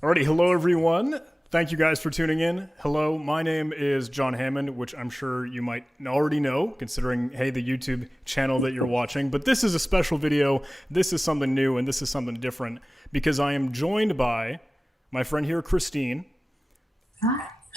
Alrighty, hello everyone. Thank you guys for tuning in. Hello, my name is John Hammond, which I'm sure you might already know, considering, hey, the YouTube channel that you're watching. But this is a special video. This is something new, and this is something different, because I am joined by my friend here, Christine.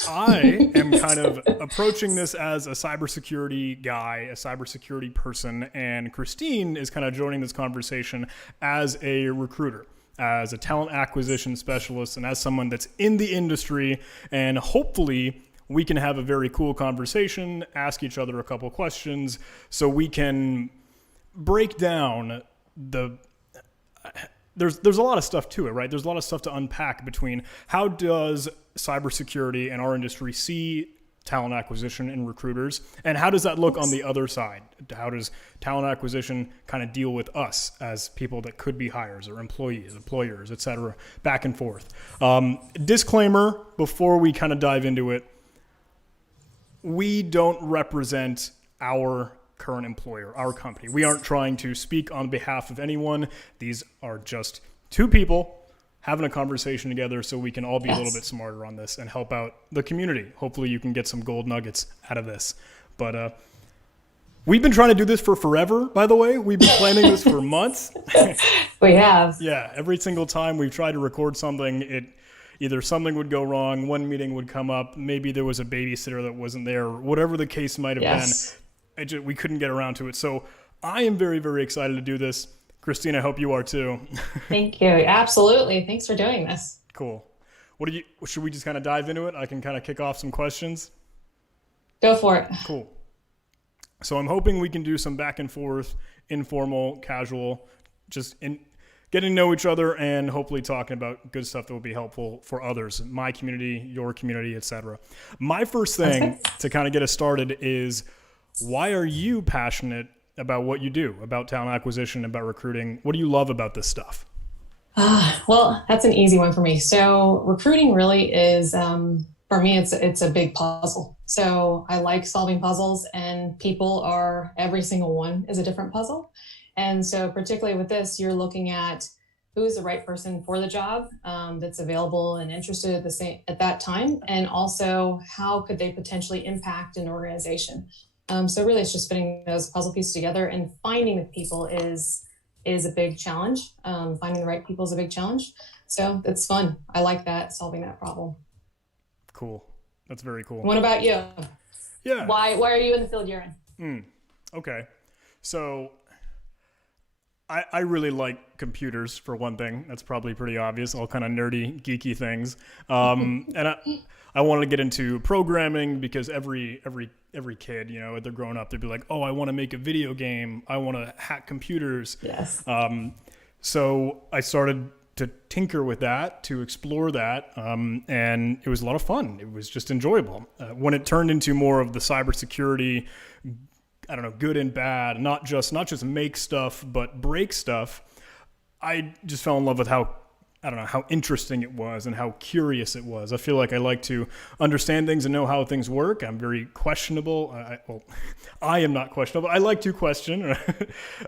I am kind of approaching this as a cybersecurity guy, a cybersecurity person, and Christine is kind of joining this conversation as a recruiter, as a talent acquisition specialist, and as someone that's in the industry. And hopefully we can have a very cool conversation, ask each other a couple questions so we can break down there's a lot of stuff to it, right? There's a lot of stuff to unpack between how does cybersecurity and our industry see talent acquisition and recruiters, and how does that look on the other side? How does talent acquisition kind of deal with us as people that could be hires or employees, employers, etc., back and forth? Disclaimer before we kind of dive into it: we don't represent our current employer, our company. We aren't trying to speak on behalf of anyone. These are just two people having a conversation together so we can all be a little bit smarter on this and help out the community. Hopefully you can get some gold nuggets out of this. But we've been trying to do this for forever, by the way. We've been planning this for months. We have. Yeah, every single time we've tried to record something, either something would go wrong, one meeting would come up, maybe there was a babysitter that wasn't there, whatever the case might have been. We couldn't get around to it. So I am very, very excited to do this. Christine, I hope you are too. Thank you. Absolutely. Thanks for doing this. Cool. Should we just kind of dive into it? I can kind of kick off some questions. Go for it. Cool. So I'm hoping we can do some back and forth, informal, casual, just in getting to know each other and hopefully talking about good stuff that will be helpful for others, my community, your community, etc. My first thing to kind of get us started is, why are you passionate about what you do, about talent acquisition, about recruiting? What do you love about this stuff? Well, that's an easy one for me. So recruiting really is, for me, it's a big puzzle. So I like solving puzzles, and every single one is a different puzzle. And so particularly with this, you're looking at who is the right person for the job, that's available and interested at that time. And also how could they potentially impact an organization? So really it's just fitting those puzzle pieces together, and finding the people is a big challenge. Finding the right people is a big challenge. So it's fun. I like that, solving that problem. Cool. That's very cool. What about you? Yeah. Why are you in the field you're in? Okay. So I really like computers, for one thing. That's probably pretty obvious, all kind of nerdy, geeky things. And I wanted to get into programming because every kid, they're growing up, they'd be like, oh, I want to make a video game. I want to hack computers. Yes. So I started to tinker with that, to explore that. And it was a lot of fun. It was just enjoyable. When it turned into more of the cybersecurity, I don't know, good and bad, not just make stuff, but break stuff, I just fell in love with how interesting it was and how curious it was. I feel like I like to understand things and know how things work. I'm very questionable. I am not questionable. I like to question.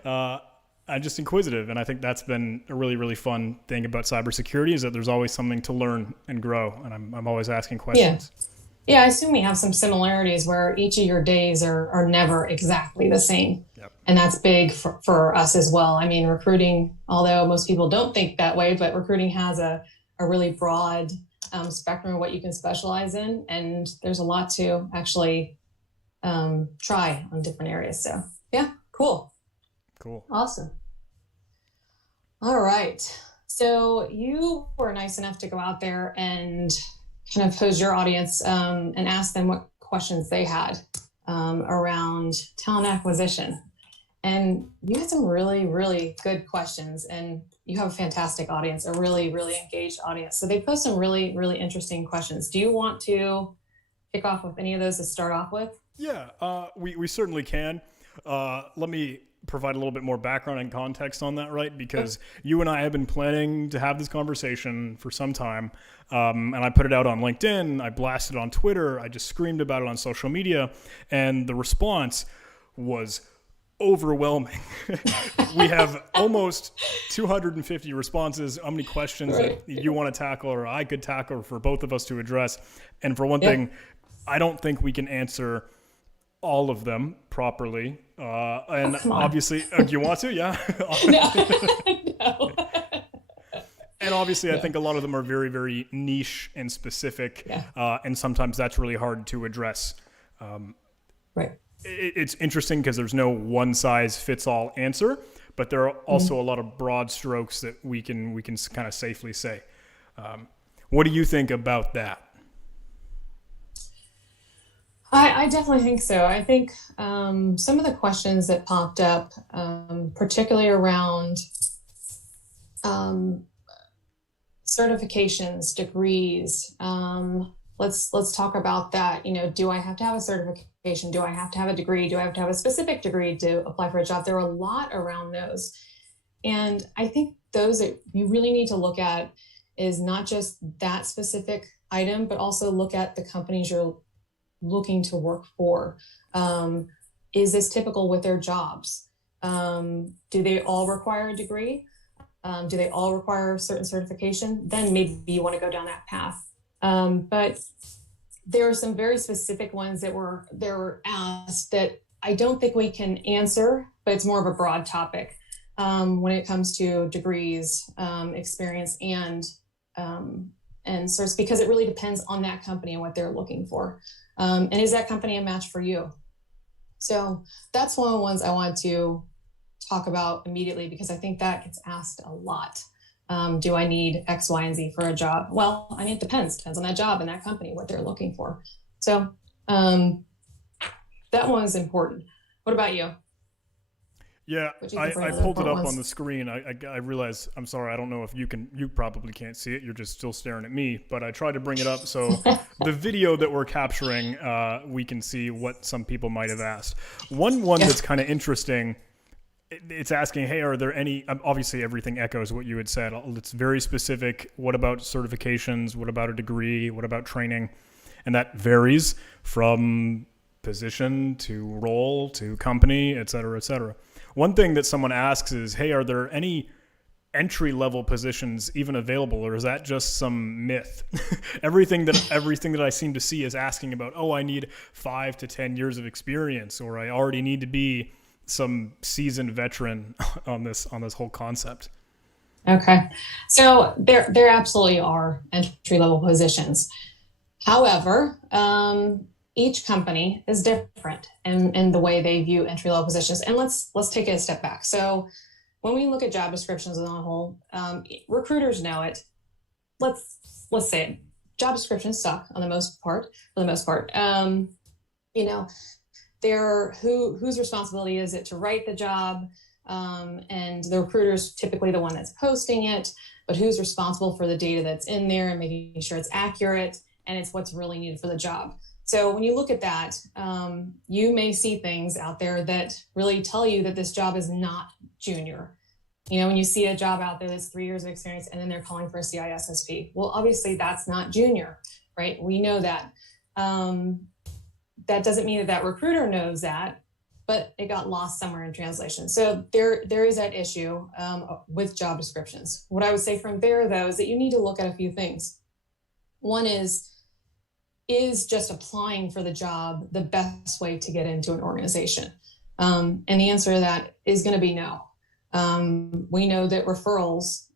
I'm just inquisitive. And I think that's been a really, really fun thing about cybersecurity, is that there's always something to learn and grow. And I'm always asking questions. Yeah, I assume we have some similarities where each of your days are never exactly the same. Yep. And that's big for us as well. I mean, recruiting, although most people don't think that way, but recruiting has a really broad spectrum of what you can specialize in. And there's a lot to actually try on different areas. So yeah, cool. Awesome. All right. So you were nice enough to go out there and kind of pose your audience and ask them what questions they had around talent acquisition. And you had some really, really good questions, and you have a fantastic audience, a really, really engaged audience. So they posed some really, really interesting questions. Do you want to kick off with any of those to start off with? Yeah, we certainly can. Let me provide a little bit more background and context on that, right? Because you and I have been planning to have this conversation for some time. And I put it out on LinkedIn. I blasted it on Twitter. I just screamed about it on social media. And the response was overwhelming. We have almost 250 responses. How many questions Right. that you want to tackle or I could tackle for both of us to address? And for one thing, I don't think we can answer all of them properly. And Come on. obviously, do you want to? Yeah. No. No. And obviously, I No. think a lot of them are very, very niche and specific. Yeah. And sometimes that's really hard to address. Right. It's interesting because there's no one size fits all answer, but there are also a lot of broad strokes that we can kind of safely say. What do you think about that? I definitely think so. I think some of the questions that popped up, particularly around certifications, degrees. Let's talk about that. Do I have to have a certification? Do I have to have a degree? Do I have to have a specific degree to apply for a job? There are a lot around those. And I think those that you really need to look at is not just that specific item, but also look at the companies you're looking to work for. Is this typical with their jobs? Do they all require a degree? Do they all require certain certification? Then maybe you want to go down that path. But there are some very specific ones that were asked that I don't think we can answer, but it's more of a broad topic when it comes to degrees, experience, and certs, because it really depends on that company and what they're looking for. And is that company a match for you? So that's one of the ones I want to talk about immediately, because I think that gets asked a lot. Do I need X, Y, and Z for a job? Well, I mean, it depends on that job and that company, what they're looking for. So that one is important. What about you? Yeah, What do you I think are the pulled it important up on ones? the screen. I realize, I'm sorry, I don't know if you probably can't see it. You're just still staring at me, but I tried to bring it up. So the video that we're capturing, we can see what some people might have asked. One Yeah. that's kind of interesting, it's asking, hey, are there any, obviously everything echoes what you had said. It's very specific. What about certifications? What about a degree? What about training? And that varies from position to role to company, et cetera, et cetera. One thing that someone asks is, hey, are there any entry-level positions even available, or is that just some myth? everything that I seem to see is asking about, oh, I need 5 to 10 years of experience, or I already need to be some seasoned veteran on this whole concept. Okay. So there absolutely are entry-level positions. However, each company is different in the way they view entry-level positions. And let's take it a step back. So when we look at job descriptions as a whole, recruiters know it. Let's say it. Job descriptions suck for the most part. Whose responsibility is it to write the job? And the recruiter's typically the one that's posting it, but who's responsible for the data that's in there and making sure it's accurate and it's what's really needed for the job. So when you look at that, you may see things out there that really tell you that this job is not junior. When you see a job out there that's 3 years of experience and then they're calling for a CISSP, well, obviously that's not junior, right? We know that. That doesn't mean that recruiter knows that, but it got lost somewhere in translation. So there is that issue with job descriptions. What I would say from there, though, is that you need to look at a few things. One is just applying for the job the best way to get into an organization? And the answer to that is going to be no. We know that referrals,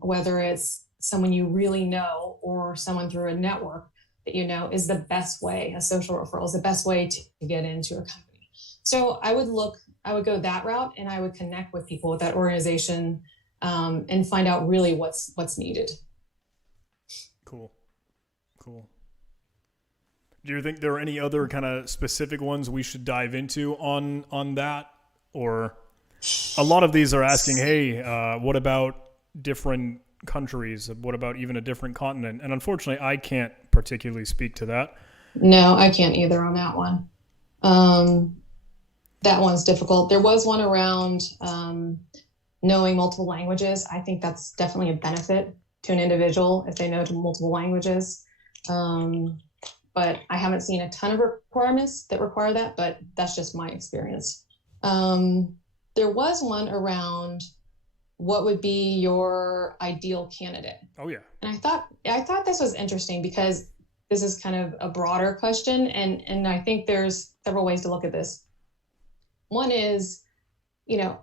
whether it's someone you really know or someone through a network that you know, is the best way. A social referral is the best way to get into a company. So I would go that route, and I would connect with people with that organization and find out really what's needed. Cool. Do you think there are any other kind of specific ones we should dive into on that? Or a lot of these are asking, hey, what about different countries? What about even a different continent? And unfortunately, I can't particularly speak to that. No, I can't either on that one. That one's difficult. There was one around knowing multiple languages. I think that's definitely a benefit to an individual if they know multiple languages. But I haven't seen a ton of requirements that require that, but that's just my experience. There was one around what would be your ideal candidate. Oh yeah. And I thought this was interesting because this is kind of a broader question, and I think there's several ways to look at this. One is, you know,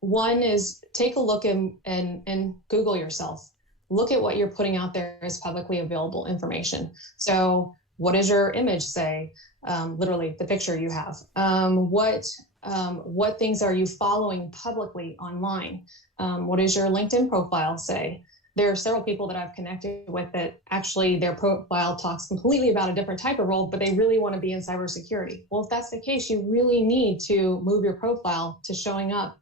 one is take a look and Google yourself. Look at what you're putting out there as publicly available information. So what does your image say? Literally the picture you have. What things are you following publicly online? What does your LinkedIn profile say? There are several people that I've connected with that actually their profile talks completely about a different type of role, but they really want to be in cybersecurity. Well, if that's the case, you really need to move your profile to showing up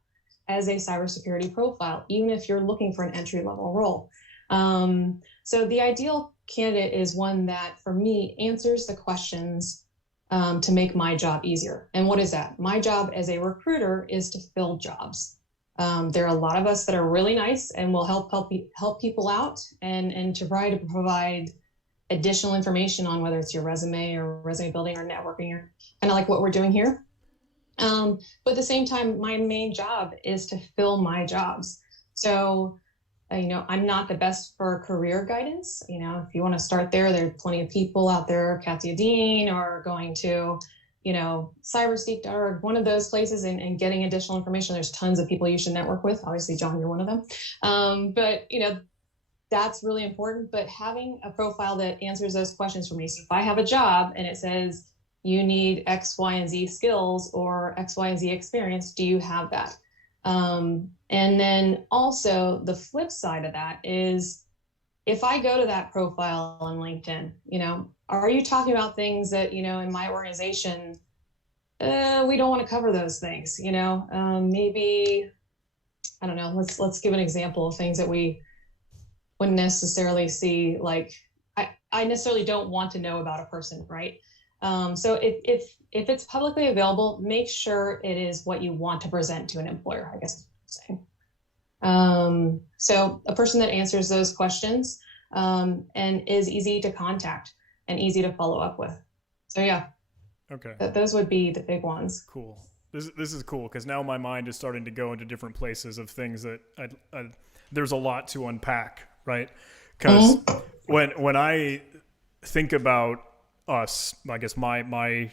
as a cybersecurity profile, even if you're looking for an entry-level role. So the ideal candidate is one that, for me, answers the questions to make my job easier. And what is that? My job as a recruiter is to fill jobs. There are a lot of us that are really nice and will help people out and to try to provide additional information on whether it's your resume or resume building or networking or kind of like what we're doing here. But at the same time, my main job is to fill my jobs. So, I'm not the best for career guidance. If you want to start there, there are plenty of people out there, Katia Dean, or going to, cyberseek.org, one of those places and getting additional information. There's tons of people you should network with. Obviously, John, you're one of them. But that's really important. But having a profile that answers those questions for me. So if I have a job and it says, you need X, Y, and Z skills or X, Y, and Z experience, do you have that? And then also the flip side of that is if I go to that profile on LinkedIn, are you talking about things that, in my organization, we don't want to cover those things, maybe, I don't know, let's give an example of things that we wouldn't necessarily see. Like I necessarily don't want to know about a person, right? So if it's publicly available, make sure it is what you want to present to an employer, I guess is what I'm saying. So a person that answers those questions and is easy to contact and easy to follow up with. So yeah, Okay. those would be the big ones. Cool. This is cool because now my mind is starting to go into different places of things that there's a lot to unpack, right? Because when I think about us, I guess my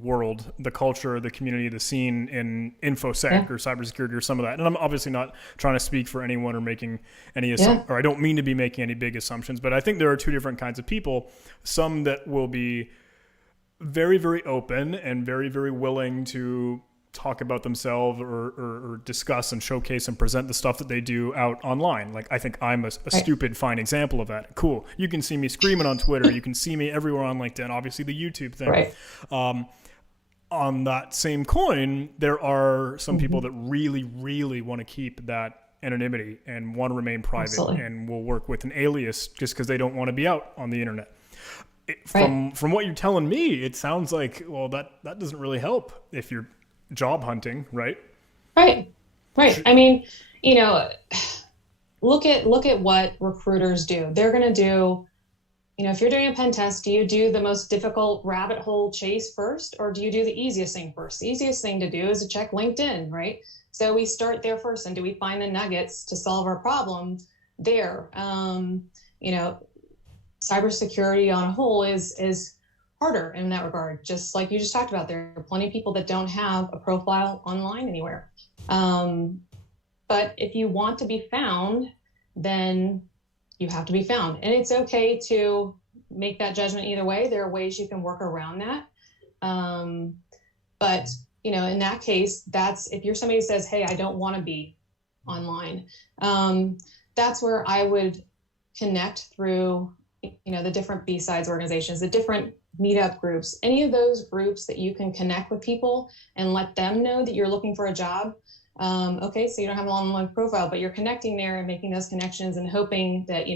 world, the culture, the community, the scene in InfoSec or cybersecurity or some of that. And I'm obviously not trying to speak for anyone or making any or I don't mean to be making any big assumptions, but I think there are two different kinds of people. Some that will be very, very open and very, very willing to talk about themselves or discuss and showcase and present the stuff that they do out online. Like, I think I'm a stupid fine example of that. Cool. You can see me screaming on Twitter. You can see me everywhere on LinkedIn, obviously the YouTube thing. Right. On that same coin, there are some people that really, really want to keep that anonymity and want to remain private. Absolutely. And will work with an alias just because they don't want to be out on the internet. From what you're telling me, it sounds like, well, that doesn't really help if you're job hunting, right? Right. I mean, look at what recruiters do. They're going to do, if you're doing a pen test, do you do the most difficult rabbit hole chase first, or do you do the easiest thing first? The easiest thing to do is to check LinkedIn, right? So we start there first, and do we find the nuggets to solve our problem there? Cybersecurity on a whole is harder in that regard. Just like you just talked about, there are plenty of people that don't have a profile online anywhere. But if you want to be found, then you have to be found. And it's okay to make that judgment either way. There are ways you can work around that. But, in that case, that's if you're somebody who says, hey, I don't want to be online, that's where I would connect through, the different B-Sides organizations, the different meetup groups, any of those groups that you can connect with people and let them know that you're looking for a job. Okay, so you don't have an online profile, but you're connecting there and making those connections and hoping that,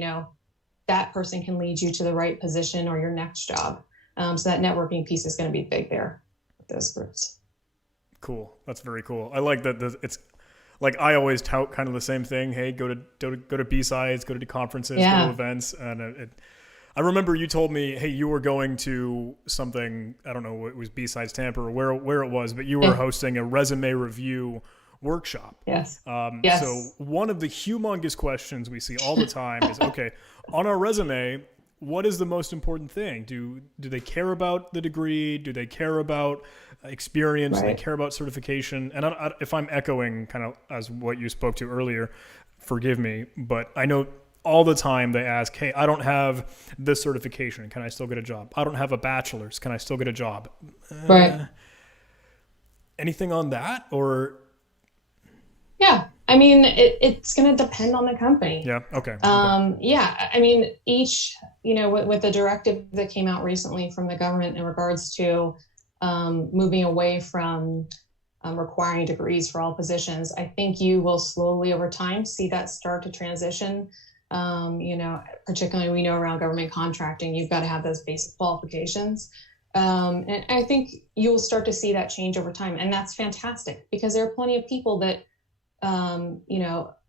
that person can lead you to the right position or your next job. So that networking piece is going to be big there with those groups. Cool. That's very cool. I like that. It's like, I always tout kind of the same thing. Hey, go to B-Sides, go to conferences, go to events. And I remember you told me, hey, you were going to something, I don't know, it was B-Sides Tampa or where it was, but you were hosting a resume review workshop. Yes. So one of the humongous questions we see all the time is, okay, on our resume, what is the most important thing? Do they care about the degree? Do they care about experience? Right. Do they care about certification? And if I'm echoing kind of as what you spoke to earlier, forgive me, but I know all the time they ask, hey, I don't have this certification. Can I still get a job? I don't have a bachelor's. Can I still get a job? Right. Anything on that? Or? Yeah. I mean, it's going to depend on the company. Yeah. Okay. Yeah. I mean, each, with the directive that came out recently from the government in regards to moving away from requiring degrees for all positions, I think you will slowly over time see that start to transition. Particularly we know around government contracting, you've got to have those basic qualifications. And I think you'll start to see that change over time. And that's fantastic because there are plenty of people that,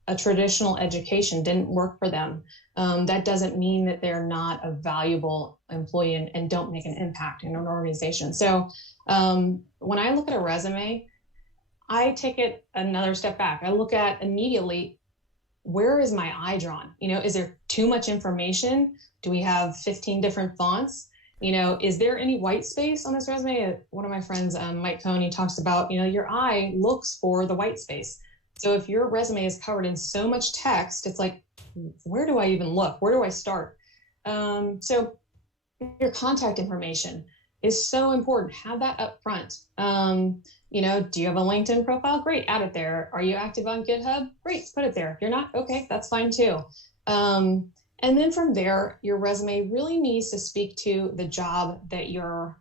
a traditional education didn't work for them. That doesn't mean that they're not a valuable employee and don't make an impact in an organization. So when I look at a resume, I take it another step back. I look at immediately, where is my eye drawn? Is there too much information? Do we have 15 different fonts? Is there any white space on this resume? One of my friends, Mike Coney, talks about, your eye looks for the white space. So if your resume is covered in so much text, it's like, where do I even look? Where do I start? So your contact information is so important. Have that up front. Do you have a LinkedIn profile? Great, add it there. Are you active on GitHub? Great, put it there. If you're not, okay, that's fine too. And then from there, your resume really needs to speak to the job that you're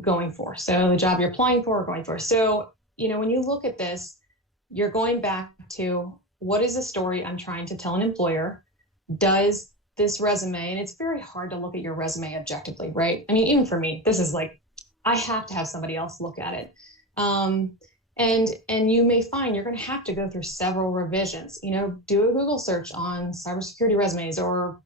going for. So the job you're applying for or going for. So, when you look at this, you're going back to what is the story I'm trying to tell an employer? Does this resume, and it's very hard to look at your resume objectively, right? I mean, even for me, this is like, I have to have somebody else look at it. And you may find you're going to have to go through several revisions, do a Google search on cybersecurity resumes or,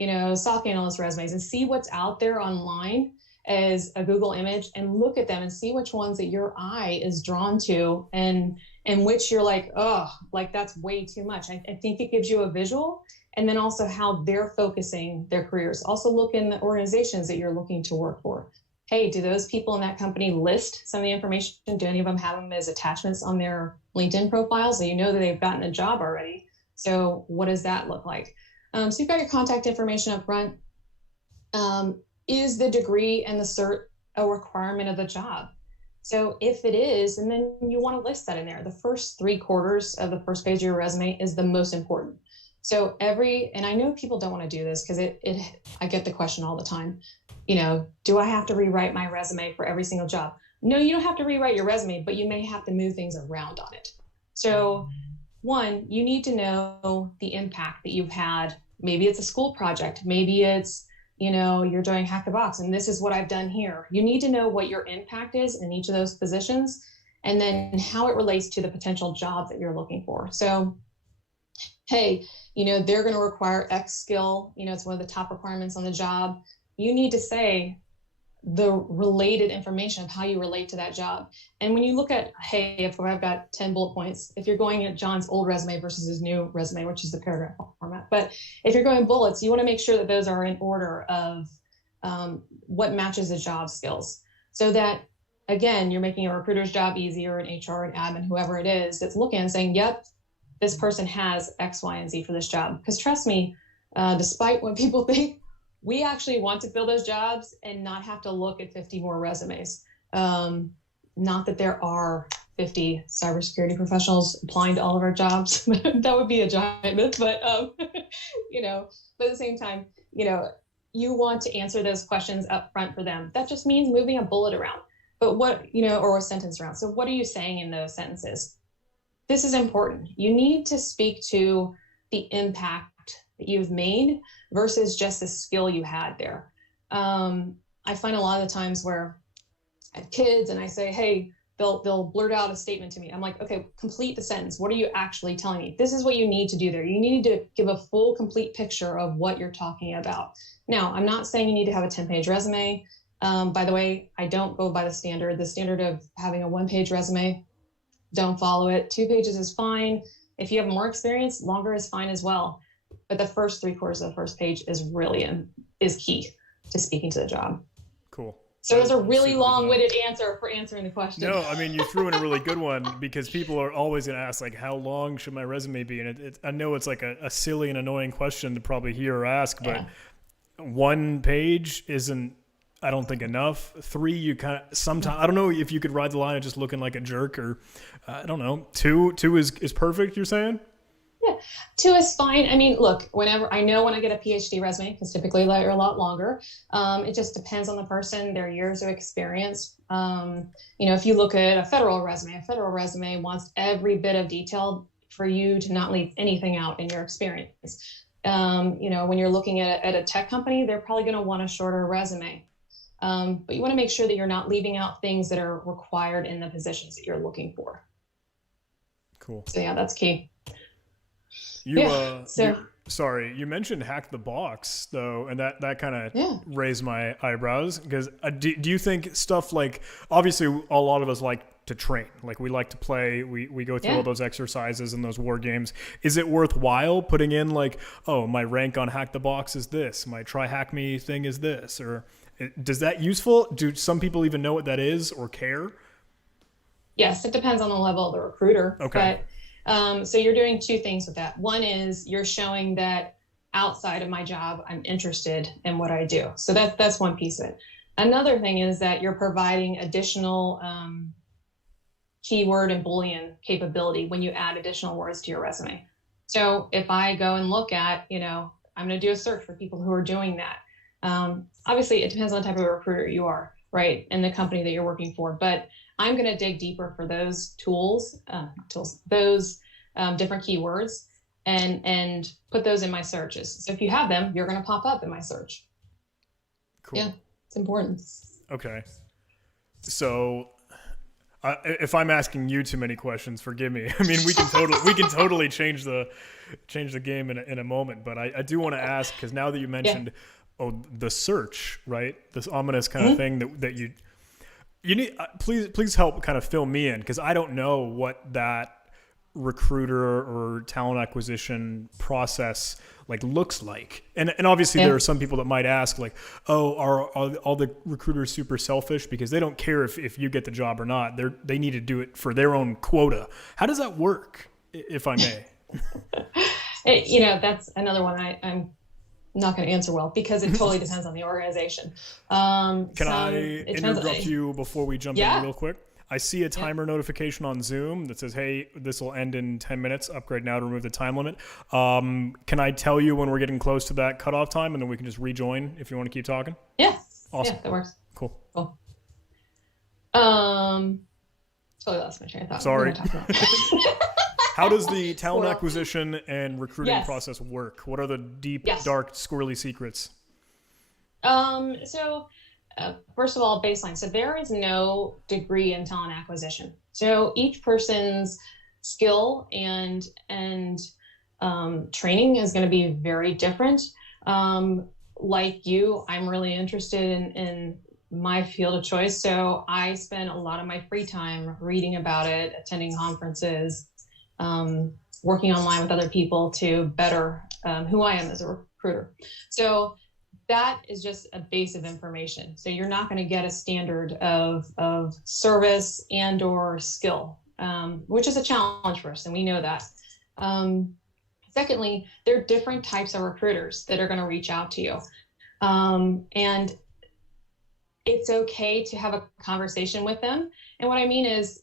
SOC analyst resumes and see what's out there online as a Google image and look at them and see which ones that your eye is drawn to and which you're like, oh, like that's way too much. I think it gives you a visual and then also how they're focusing their careers. Also look in the organizations that you're looking to work for. Hey, do those people in that company list some of the information? Do any of them have them as attachments on their LinkedIn profiles? So you know that they've gotten a job already. So what does that look like? So you've got your contact information up front. Is the degree and the cert a requirement of the job? So if it is, and then you want to list that in there. The first 3/4 of the first page of your resume is the most important. So and I know people don't want to do this because I get the question all the time, do I have to rewrite my resume for every single job? No, you don't have to rewrite your resume, but you may have to move things around on it. So one, you need to know the impact that you've had. Maybe it's a school project. Maybe it's, you're doing Hack the Box and this is what I've done here. You need to know what your impact is in each of those positions and then how it relates to the potential job that you're looking for. So, hey, they're going to require X skill. It's one of the top requirements on the job. You need to say the related information of how you relate to that job. And when you look at, hey, if I've got 10 bullet points, if you're going at John's old resume versus his new resume, which is the paragraph format, but if you're going bullets, you want to make sure that those are in order of what matches the job skills. So that, again, you're making a recruiter's job easier, an HR, an admin, whoever it is that's looking and saying, yep, this person has X, Y, and Z for this job. Because trust me, despite what people think, we actually want to fill those jobs and not have to look at 50 more resumes. Not that there are 50 cybersecurity professionals applying to all of our jobs. That would be a giant myth, but but at the same time, you want to answer those questions up front for them. That just means moving a bullet around, but or a sentence around. So what are you saying in those sentences? This is important. You need to speak to the impact that you've made versus just the skill you had there. I find a lot of the times where I have kids and I say, hey, they'll blurt out a statement to me. I'm like, okay, complete the sentence. What are you actually telling me? This is what you need to do there. You need to give a full, complete picture of what you're talking about. Now, I'm not saying you need to have a 10-page resume. By the way, I don't go by the standard. The standard of having a 1-page resume, don't follow it. 2 pages is fine. If you have more experience, longer is fine as well. But the first 3/4 of the first page is key to speaking to the job. Cool. So it was a really long-winded answer for answering the question. No, I mean, you threw in a really good one, because people are always going to ask, like, how long should my resume be? And I know it's like a silly and annoying question to probably hear or ask, but 1 page isn't, I don't think, enough. 3, you kind of sometimes, I don't know if you could ride the line of just looking like a jerk, or I don't know. 2 is perfect, you're saying? Yeah, 2 is fine. I mean, look, when I get a PhD resume, because typically they're a lot longer. It just depends on the person, their years of experience. If you look at a federal resume wants every bit of detail for you to not leave anything out in your experience. When you're looking at a tech company, they're probably going to want a shorter resume. But you want to make sure that you're not leaving out things that are required in the positions that you're looking for. Cool. So yeah, that's key. You mentioned hack the box though, and that kind of raised my eyebrows, because do you think stuff like, obviously a lot of us like to train, like we like to play, we go through all those exercises and those war games. Is it worthwhile putting in like, oh, my rank on hack the box is this, my try hack me thing is this, or does that useful? Do some people even know what that is or care? Yes, it depends on the level of the recruiter. Okay. But, so you're doing 2 things with that. One is you're showing that outside of my job, I'm interested in what I do. So that's one piece of it. Another thing is that you're providing additional keyword and Boolean capability when you add additional words to your resume. So if I go and look at, I'm going to do a search for people who are doing that. Obviously, it depends on the type of recruiter you are, right, and the company that you're working for. But I'm going to dig deeper for those those different keywords, and put those in my searches. So if you have them, you're going to pop up in my search. Cool. Yeah, it's important. Okay. So if I'm asking you too many questions, forgive me. I mean, we can totally change the game in a moment. But I do want to ask, because now that you mentioned, the search, right? This ominous kind of thing that you need. Please help kind of fill me in, because I don't know what that recruiter or talent acquisition process looks like. And obviously there are some people that might ask like, oh, are all the recruiters super selfish because they don't care if you get the job or not? They need to do it for their own quota. How does that work, if I may? That's another one I'm not going to answer well, because it totally depends on the organization. Can I interrupt you before we jump in real quick? I see a timer notification on Zoom that says, hey, this will end in 10 minutes. Upgrade now to remove the time limit. Can I tell you when we're getting close to that cutoff time, and then we can just rejoin if you want to keep talking? Yeah. Awesome. Yeah, that works. Cool. Totally lost my train of thought. Sorry. How does the talent acquisition and recruiting process work? What are the deep, dark, squirrely secrets? First of all, baseline. So there is no degree in talent acquisition. So each person's skill and training is going to be very different. Like you, I'm really interested in my field of choice. So I spend a lot of my free time reading about it, attending conferences, working online with other people to better who I am as a recruiter. So that is just a base of information. So you're not going to get a standard of service and or skill, which is a challenge for us, and we know that. Secondly, there are different types of recruiters that are going to reach out to you. And it's okay to have a conversation with them. And what I mean is,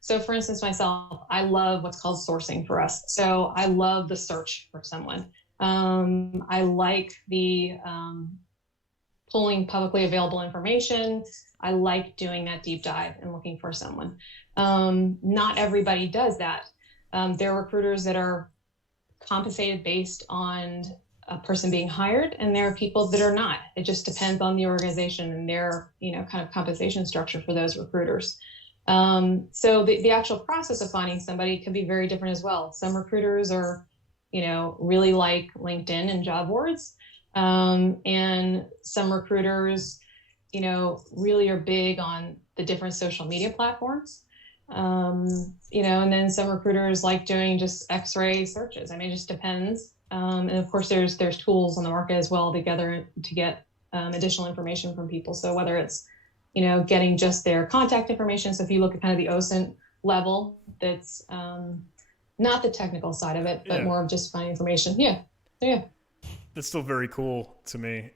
so for instance, myself, I love what's called sourcing for us. So I love the search for someone. I like the pulling publicly available information. I like doing that deep dive and looking for someone. Not everybody does that. There are recruiters that are compensated based on a person being hired, and there are people that are not. It just depends on the organization and their, kind of compensation structure for those recruiters. So the actual process of finding somebody can be very different as well. Some recruiters are, really like LinkedIn and job boards. And some recruiters, really are big on the different social media platforms. And then some recruiters like doing just X-ray searches. I mean, it just depends. And of course, there's tools on the market as well to get additional information from people. So whether it's getting just their contact information. So if you look at kind of the OSINT level, that's not the technical side of it, but more of just finding information. Yeah. So, yeah. That's still very cool to me.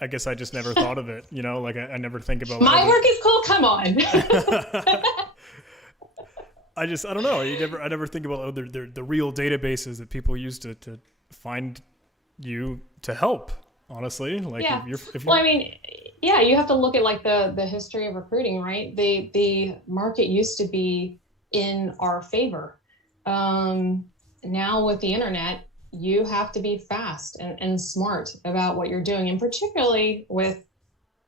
I guess I just never thought of it, like I never think about my work is cool. Come on. I don't know. I never think about the real databases that people use to find you to help. Honestly, like yeah. if you're... Well, I mean, yeah, you have to look at like the history of recruiting, right? The market used to be in our favor. Now with the internet, you have to be fast and smart about what you're doing, and particularly with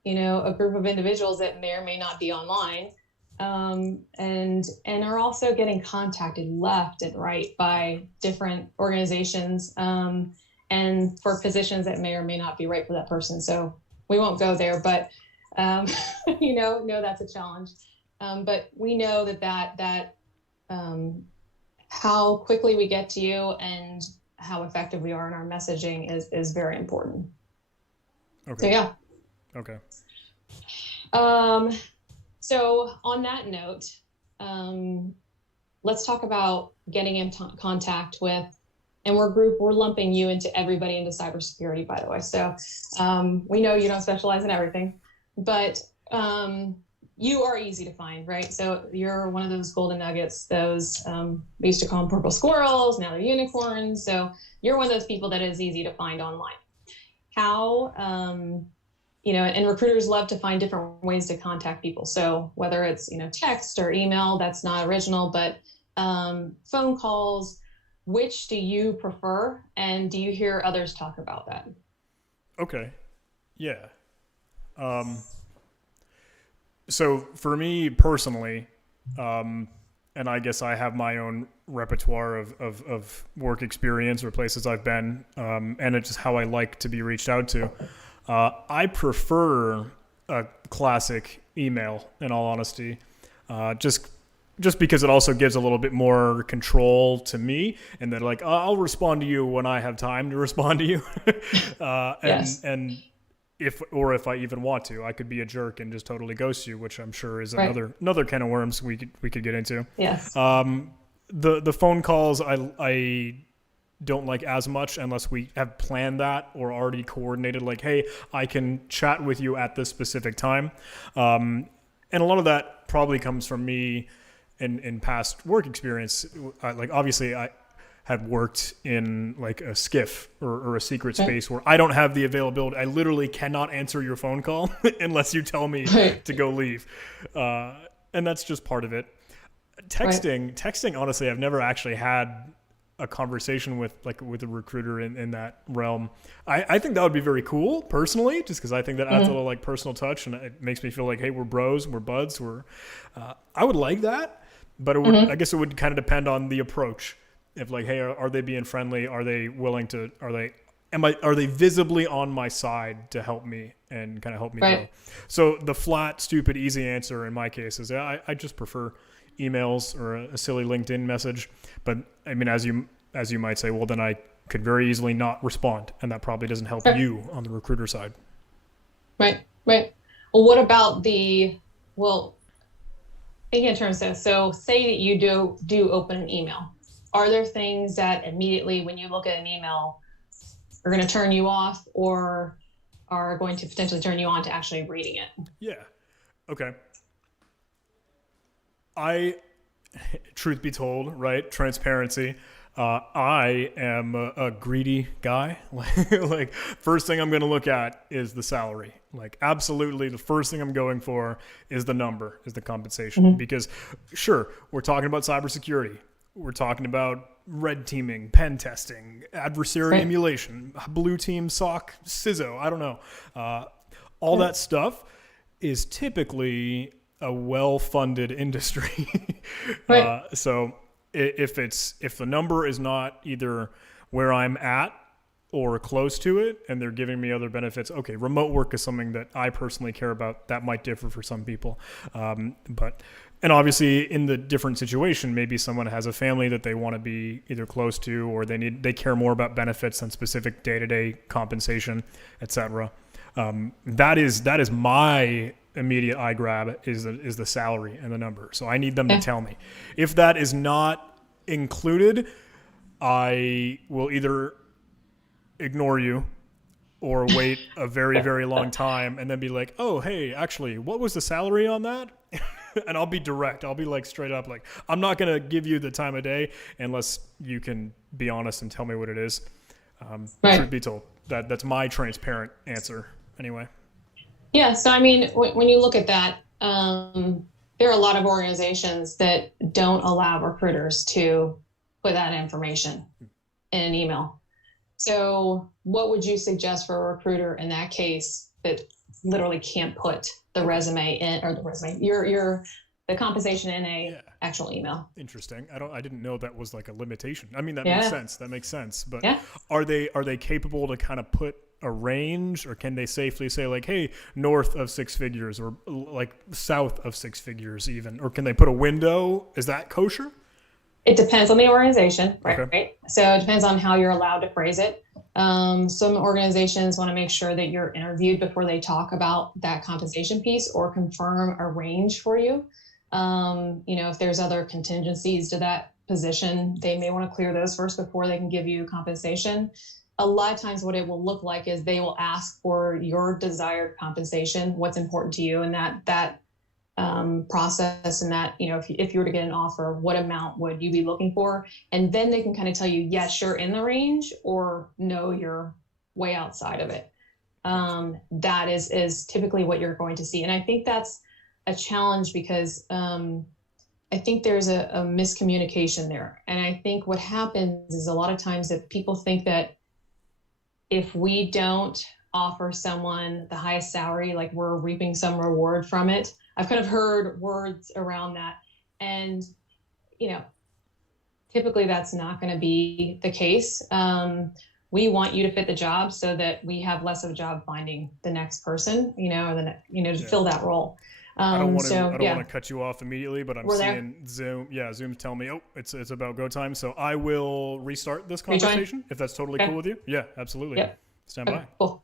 a group of individuals that may or may not be online, and are also getting contacted left and right by different organizations, and for positions that may or may not be right for that person. So we won't go there, but no, that's a challenge. But we know that how quickly we get to you and how effective we are in our messaging is very important. Okay. So yeah. Okay. So on that note, let's talk about getting in contact with, and we're lumping you into everybody into cybersecurity, by the way. So we know you don't specialize in everything, but you are easy to find, right? So you're one of those golden nuggets, those, we used to call them purple squirrels, now they're unicorns. So you're one of those people that is easy to find online. How, and recruiters love to find different ways to contact people. So whether it's, text or email, that's not original, but phone calls, which do you prefer? And do you hear others talk about that? Okay. Yeah. So for me personally, and I guess I have my own repertoire of work experience or places I've been, and it's just how I like to be reached out to. I prefer a classic email, in all honesty, just because it also gives a little bit more control to me, and then like I'll respond to you when I have time to respond to you, Yes. and if I even want to, I could be a jerk and just totally ghost you, which I'm sure is Right. another can of worms we could get into. Yes. The phone calls I don't like as much unless we have planned that or already coordinated, like, hey, I can chat with you at this specific time. And a lot of that probably comes from me in past work experience. Like obviously I had worked in like a skiff or a secret space where I don't have the availability. I literally cannot answer your phone call unless you tell me to go leave. And that's just part of it. Texting, honestly, I've never actually had a conversation with a recruiter in that realm. I think that would be very cool personally, just because I think that adds a little like personal touch, and it makes me feel like, hey, we're bros, we're buds, I would like that, but it would, I guess it would kind of depend on the approach. If like, hey, are they being friendly? Are they willing to? Are they visibly on my side to help me and kind of help me grow? So the flat, stupid, easy answer in my case is I just prefer emails or a silly LinkedIn message. But I mean, as you might say, well, then I could very easily not respond, and that probably doesn't help you on the recruiter side. Right. Well, what about thinking in terms of, so say that you do open an email. Are there things that immediately when you look at an email are going to turn you off or are going to potentially turn you on to actually reading it? Yeah. Okay. Truth be told, right? Transparency. I am a greedy guy. Like first thing I'm going to look at is the salary. Like absolutely the first thing I'm going for is the number, is the compensation. Because sure, we're talking about cybersecurity. We're talking about red teaming, pen testing, adversary emulation, blue team, SOC, CISO. I don't know. All that stuff is typically a well-funded industry. So if the number is not either where I'm at or close to it, and they're giving me other benefits. Okay, remote work is something that I personally care about. That might differ for some people. And obviously in the different situation, maybe someone has a family that they want to be either close to, or they care more about benefits than specific day-to-day compensation, etc. That is my immediate eye grab is the salary and the number. So I need them to tell me. If that is not included, I will either ignore you or wait a very, very long time and then be like, oh, hey, actually, what was the salary on that? And I'll be direct. I'll be like straight up, like, I'm not going to give you the time of day unless you can be honest and tell me what it is. Truth be told, that's my transparent answer anyway. Yeah. So, I mean, when you look at that, there are a lot of organizations that don't allow recruiters to put that information in an email. So what would you suggest for a recruiter in that case that literally can't put the resume in, or the compensation in a actual email? Interesting. I didn't know that was like a limitation. I mean, that makes sense. That makes sense. But are they capable to kind of put a range, or can they safely say like, hey, north of 6 figures, or like south of 6 figures even, or can they put a window? Is that kosher? It depends on the organization, right? Okay. Right. So it depends on how you're allowed to phrase it. Some organizations want to make sure that you're interviewed before they talk about that compensation piece or confirm a range for you. If there's other contingencies to that position, they may want to clear those first before they can give you compensation. A lot of times what it will look like is they will ask for your desired compensation, what's important to you, and that process, and that, if you were to get an offer, what amount would you be looking for? And then they can kind of tell you, yes, you're in the range, or no, you're way outside of it. That is typically what you're going to see. And I think that's a challenge because I think there's a miscommunication there. And I think what happens is a lot of times that people think that if we don't offer someone the highest salary, like we're reaping some reward from it. I've kind of heard words around that. And, typically that's not going to be the case. We want you to fit the job so that we have less of a job finding the next person, to fill that role. I don't want to cut you off immediately, but I'm seeing Zoom. Yeah, Zoom's telling me, it's about go time. So I will restart this conversation if that's totally cool with you. Yeah, absolutely. Yep. Stand by. Cool.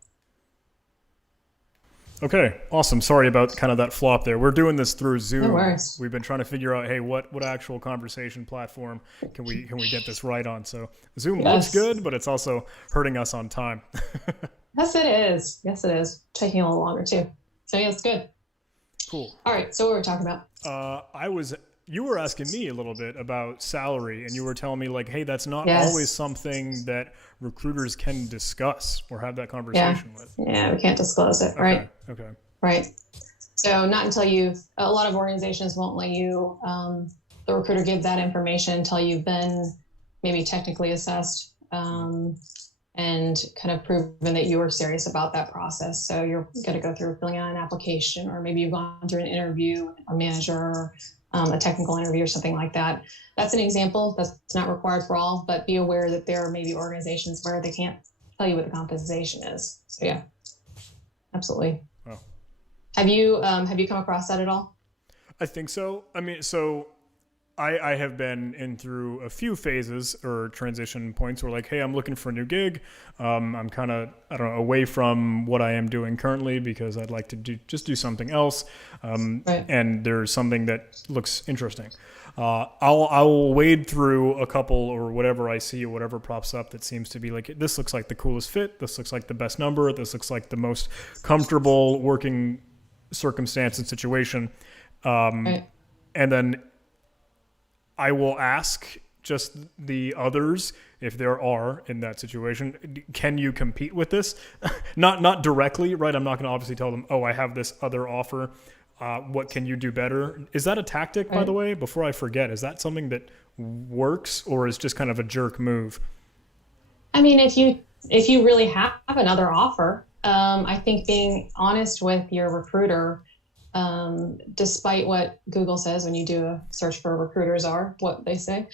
Okay, awesome. Sorry about kind of that flop there. We're doing this through Zoom. No worries. We've been trying to figure out, hey, what actual conversation platform can we get this right on? So Zoom looks good, but it's also hurting us on time. Yes, it is. Yes, it is. Taking a little longer too. So yeah, it's good. Cool. All right. So what were we talking about? You were asking me a little bit about salary, and you were telling me like, hey, that's not always something that recruiters can discuss or have that conversation with. Yeah, we can't disclose it, right? Okay. Right. So not until a lot of organizations won't let you, the recruiter give that information until you've been maybe technically assessed and kind of proven that you were serious about that process. So you're going to go through filling out an application, or maybe you've gone through an interview, a manager, or a technical interview or something like that. That's an example. That's not required for all, but be aware that there are maybe organizations where they can't tell you what the compensation is. So yeah, absolutely. Oh. Have you come across that at all? I think so. I mean, I have been in through a few phases or transition points where like, hey, I'm looking for a new gig. I'm kind of, away from what I am doing currently because I'd like to do something else. And there's something that looks interesting. I'll wade through a couple or whatever I see or whatever pops up that seems to be like, this looks like the coolest fit. This looks like the best number. This looks like the most comfortable working circumstance and situation. And then I will ask just the others, if there are in that situation, can you compete with this? Not directly, right? I'm not going to obviously tell them, oh, I have this other offer. What can you do better? Is that a tactic, by the way, before I forget? Is that something that works, or is just kind of a jerk move? I mean, if you really have another offer, I think being honest with your recruiter, despite what Google says when you do a search for recruiters what they say,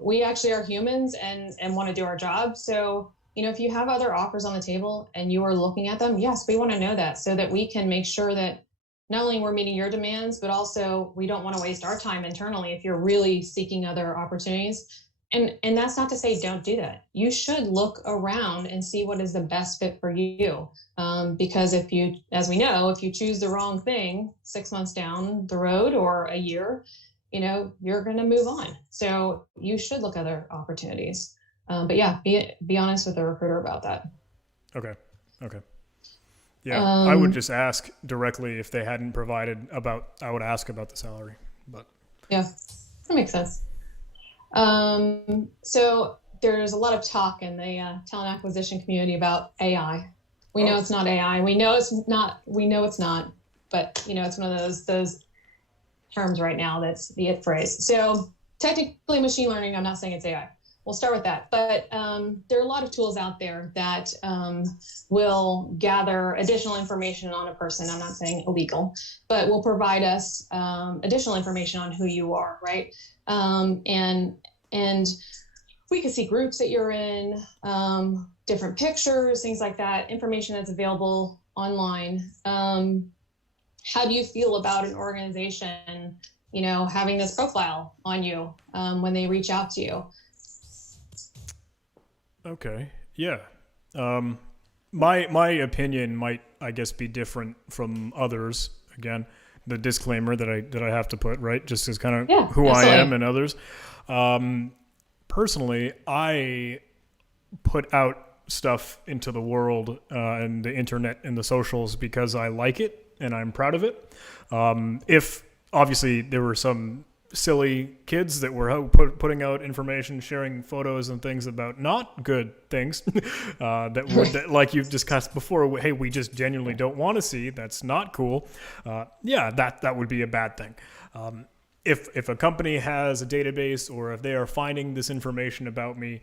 we actually are humans and want to do our job. So, if you have other offers on the table and you are looking at them, yes, we want to know that so that we can make sure that not only we're meeting your demands, but also we don't want to waste our time internally if you're really seeking other opportunities. And that's not to say don't do that. You should look around and see what is the best fit for you. Because if you, as we know, if you choose the wrong thing 6 months down the road or a year, you're going to move on. So you should look at other opportunities. But yeah, be honest with the recruiter about that. Okay. Yeah, I would just ask directly if they hadn't provided I would ask about the salary, but. Yeah, that makes sense. So there's a lot of talk in the talent acquisition community about AI. We know it's not AI. We know it's not, but it's one of those terms right now that's the it phrase. So technically machine learning, I'm not saying it's AI. We'll start with that. But there are a lot of tools out there that will gather additional information on a person. I'm not saying illegal, but will provide us additional information on who you are, right? And we can see groups that you're in, different pictures, things like that, information that's available online. How do you feel about an organization, having this profile on you when they reach out to you? Okay. Yeah. My opinion might, I guess, be different from others. Again, the disclaimer that I have to put, right, just as kind of who absolutely. I am and others. Personally, I put out stuff into the world and the internet and the socials because I like it and I'm proud of it. If obviously there were some silly kids that were putting out information, sharing photos and things about not good things that like you've discussed before, hey, we just genuinely don't want to see, that's not cool. That would be a bad thing. If a company has a database or if they are finding this information about me,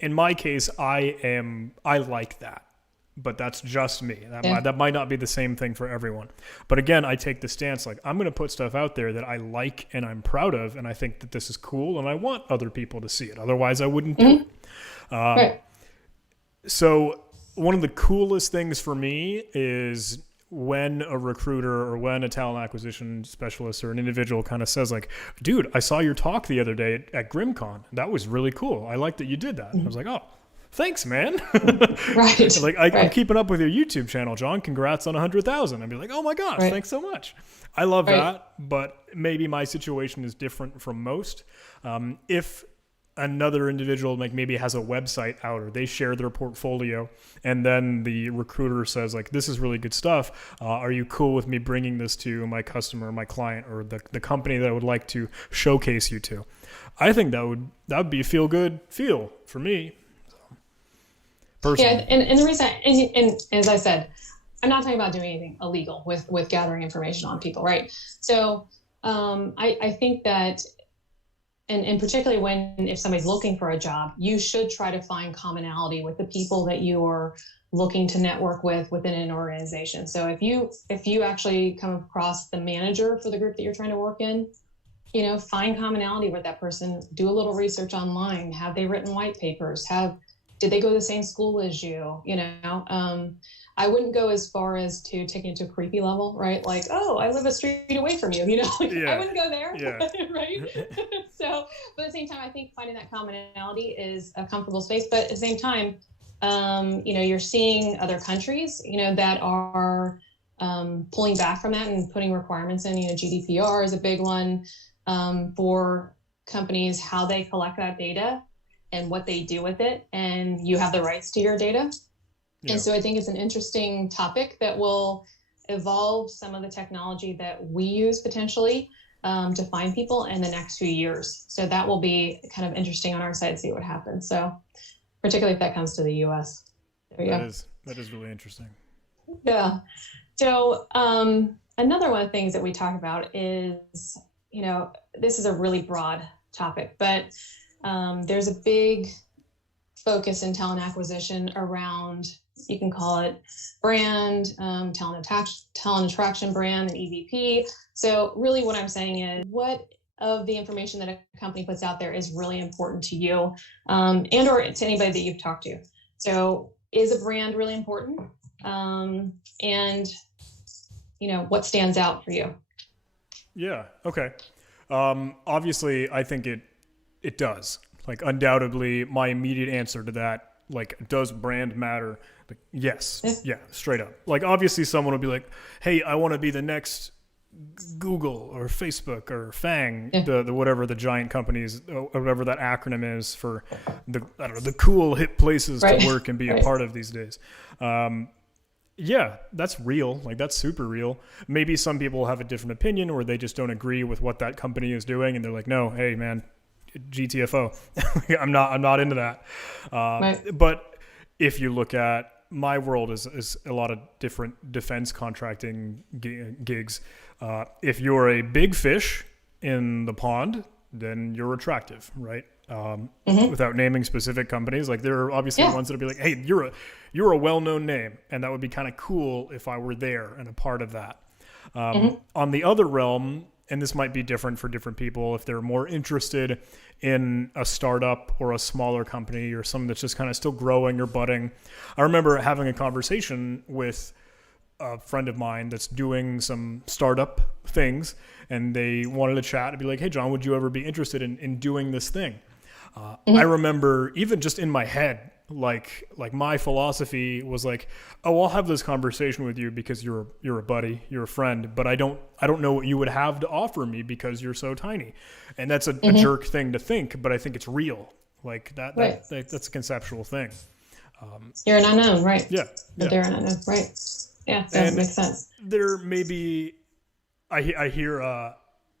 in my case, I like that. But that's just me. That might not be the same thing for everyone. But again, I take the stance like I'm going to put stuff out there that I like and I'm proud of, and I think that this is cool, and I want other people to see it. Otherwise, I wouldn't do it. Right. So one of the coolest things for me is when a recruiter or when a talent acquisition specialist or an individual kind of says like, dude, I saw your talk the other day at GrimCon. That was really cool. I like that you did that. And I was like, oh, thanks, man. Right. I'm keeping up with your YouTube channel, John. Congrats on 100,000. I'd be like, oh my gosh, thanks so much. I love that, but maybe my situation is different from most. If another individual maybe has a website out or they share their portfolio and then the recruiter says like, this is really good stuff. Are you cool with me bringing this to my customer, my client, or the company that I would like to showcase you to? I think that would be a feel good feel for me. Personally. Yeah, and the reason, and as I said, I'm not talking about doing anything illegal with gathering information on people, right? So I think that, and particularly if somebody's looking for a job, you should try to find commonality with the people that you are looking to network with within an organization. So if you actually come across the manager for the group that you're trying to work in, find commonality with that person, do a little research online. Have they written white papers? Did they go to the same school as you? I wouldn't go as far as to take it to a creepy level, right? Like, oh, I live a street away from you, I wouldn't go there, right? So, but at the same time, I think finding that commonality is a comfortable space. But at the same time, you're seeing other countries, that are pulling back from that and putting requirements in. GDPR is a big one for companies, how they collect that data and what they do with it, and you have the rights to your data. Yeah. And so I think it's an interesting topic that will evolve some of the technology that we use potentially to find people in the next few years. So that will be kind of interesting on our side to see what happens. So particularly if that comes to the US. That is really interesting. Yeah. So another one of the things that we talk about is, this is a really broad topic, but there's a big focus in talent acquisition around, you can call it brand, talent attraction brand, and EVP. So really what I'm saying is, what of the information that a company puts out there is really important to you, and or to anybody that you've talked to. So is a brand really important? And what stands out for you? Yeah. Okay. Obviously, I think it does. Like, undoubtedly, my immediate answer to that, like, does brand matter? Like, yes. Yeah, straight up. Like, obviously, someone will be like, hey, I want to be the next Google or Facebook or FANG, the whatever the giant companies, or whatever that acronym is for the cool hip places to work and be a part of these days. Yeah, that's real. Like, that's super real. Maybe some people have a different opinion, or they just don't agree with what that company is doing, and they're like, no, hey man, GTFO. I'm not into that. But if you look at my world is a lot of different defense contracting gigs. If you're a big fish in the pond, then you're attractive, right? Without naming specific companies, like, there are obviously ones that'll be like, hey, you're a well-known name, and that would be kind of cool if I were there and a part of that. On the other realm, and this might be different for different people, if they're more interested in a startup or a smaller company or something that's just kind of still growing or budding. I remember having a conversation with a friend of mine that's doing some startup things, and they wanted to chat and be like, hey, John, would you ever be interested in doing this thing? I remember even just in my head, like my philosophy was like, oh, I'll have this conversation with you because you're a buddy, you're a friend, but I don't know what you would have to offer me because you're so tiny. And that's a jerk thing to think, but I think it's real. Like that's a conceptual thing. You're an unknown, right? Yeah. But they're an unknown, right? Yeah, that makes sense. There may be, I hear,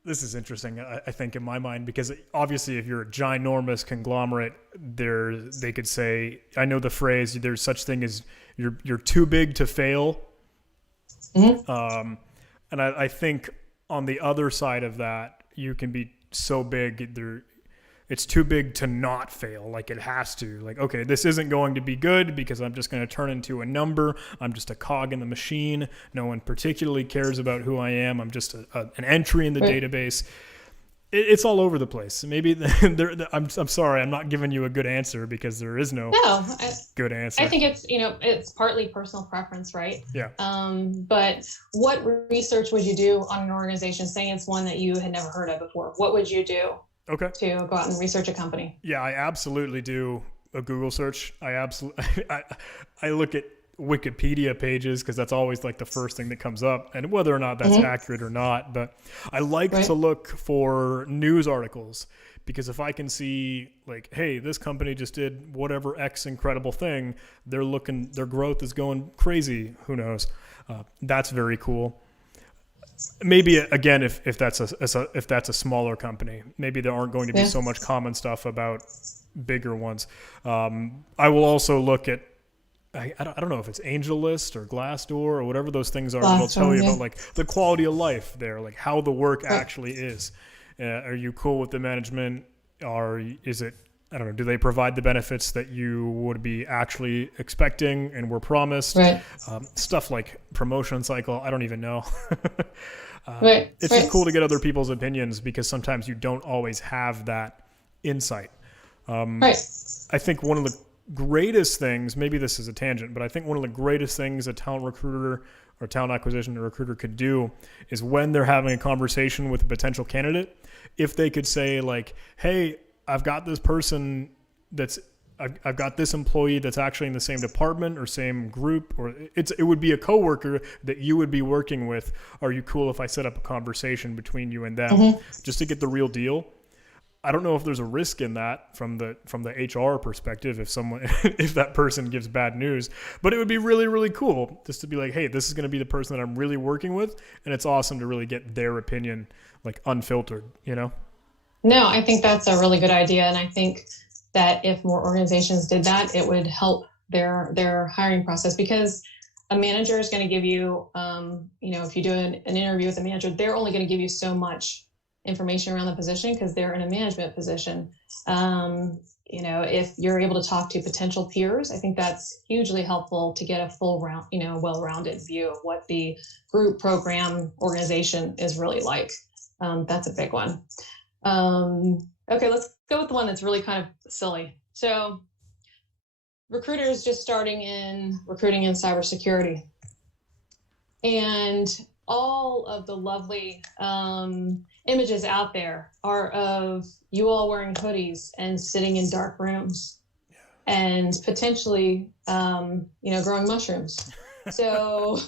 this is interesting, I think, in my mind, because obviously if you're a ginormous conglomerate, they could say, I know the phrase, there's such thing as you're too big to fail. And I think on the other side of that, you can be so big, it's too big to not fail. Like, it has to. Like, okay, this isn't going to be good because I'm just going to turn into a number. I'm just a cog in the machine. No one particularly cares about who I am. I'm just an entry in the database. It's all over the place. Maybe I'm sorry, I'm not giving you a good answer because there is no good answer. I think it's partly personal preference, right? Yeah. But what research would you do on an organization, saying it's one that you had never heard of before? What would you do? Okay. To go out and research a company? Yeah, I absolutely do a Google search. I look at Wikipedia pages because that's always like the first thing that comes up, and whether or not that's accurate or not. But I like to look for news articles, because if I can see like, hey, this company just did whatever X incredible thing, their growth is going crazy. Who knows? That's very cool. Maybe again, if that's a smaller company, maybe there aren't going to be so much common stuff about bigger ones. I will also look at, I don't know if it's AngelList or Glassdoor or whatever those things are. That'll tell you about like the quality of life there, like how the work actually is. Are you cool with the management? Is it, I don't know, do they provide the benefits that you would be actually expecting and were promised? Stuff like promotion cycle, I don't even know. It's just cool to get other people's opinions, because sometimes you don't always have that insight. I think one of the greatest things, maybe this is a tangent, but I think one of the greatest things a talent recruiter or talent acquisition recruiter could do is when they're having a conversation with a potential candidate, if they could say like, hey, I've got this person I've got this employee that's actually in the same department or same group, or it would be a coworker that you would be working with. Are you cool if I set up a conversation between you and them just to get the real deal? I don't know if there's a risk in that from the HR perspective if that person gives bad news, but it would be really, really cool just to be like, hey, this is going to be the person that I'm really working with, and it's awesome to really get their opinion like unfiltered, No, I think that's a really good idea, and I think that if more organizations did that, it would help their hiring process, because a manager is going to give you, if you do an interview with a manager, they're only going to give you so much information around the position because they're in a management position. If you're able to talk to potential peers, I think that's hugely helpful to get a full round, well-rounded view of what the group, program, organization is really like. That's a big one. Okay, let's go with the one that's really kind of silly. So recruiters just starting in recruiting in cybersecurity. And all of the lovely images out there are of you all wearing hoodies and sitting in dark rooms and potentially, growing mushrooms. So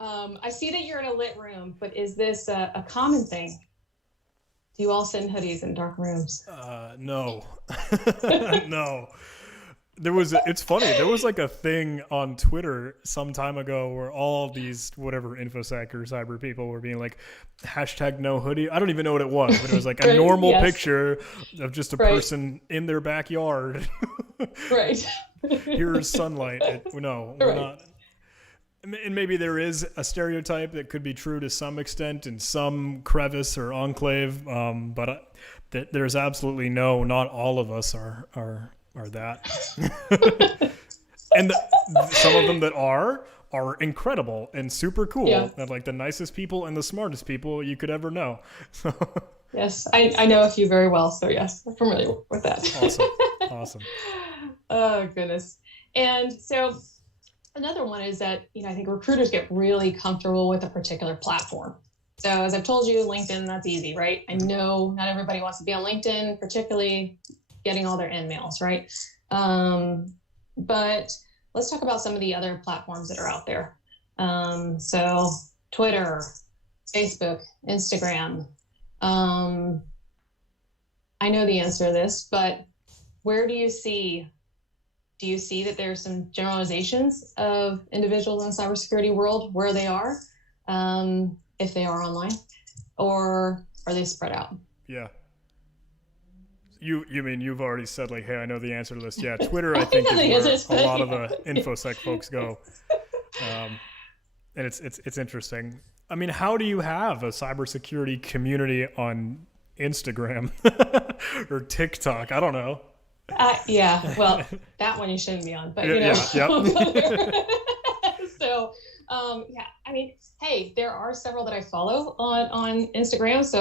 I see that you're in a lit room, but is this a common thing? Do you all sit in hoodies in dark rooms? No. No. It's funny. There was like a thing on Twitter some time ago where all these whatever InfoSec or cyber people were being like hashtag no hoodie. I don't even know what it was, but it was like a normal picture of just a person in their backyard. Right. Here's sunlight. No, we're not. And maybe there is a stereotype that could be true to some extent in some crevice or enclave, but there's absolutely not all of us are that. And some of them that are incredible and super cool. Yeah. And like the nicest people and the smartest people you could ever know. Yes, I know a few very well, so yes, I'm familiar with that. Awesome. Oh, goodness. And so another one is that, I think recruiters get really comfortable with a particular platform. So as I've told you, LinkedIn, that's easy, right? I know not everybody wants to be on LinkedIn, particularly getting all their end mails, right? But let's talk about some of the other platforms that are out there. So Twitter, Facebook, Instagram. I know the answer to this, but where do you see that there's some generalizations of individuals in the cybersecurity world where they are, if they are online, or are they spread out? Yeah. You mean you've already said like, hey, I know the answer to this. Yeah, Twitter I think is where a lot of the InfoSec folks go, and it's interesting. I mean, how do you have a cybersecurity community on Instagram or TikTok? I don't know. Yeah, well, that one you shouldn't be on, but So, I mean, hey, there are several that I follow on Instagram, so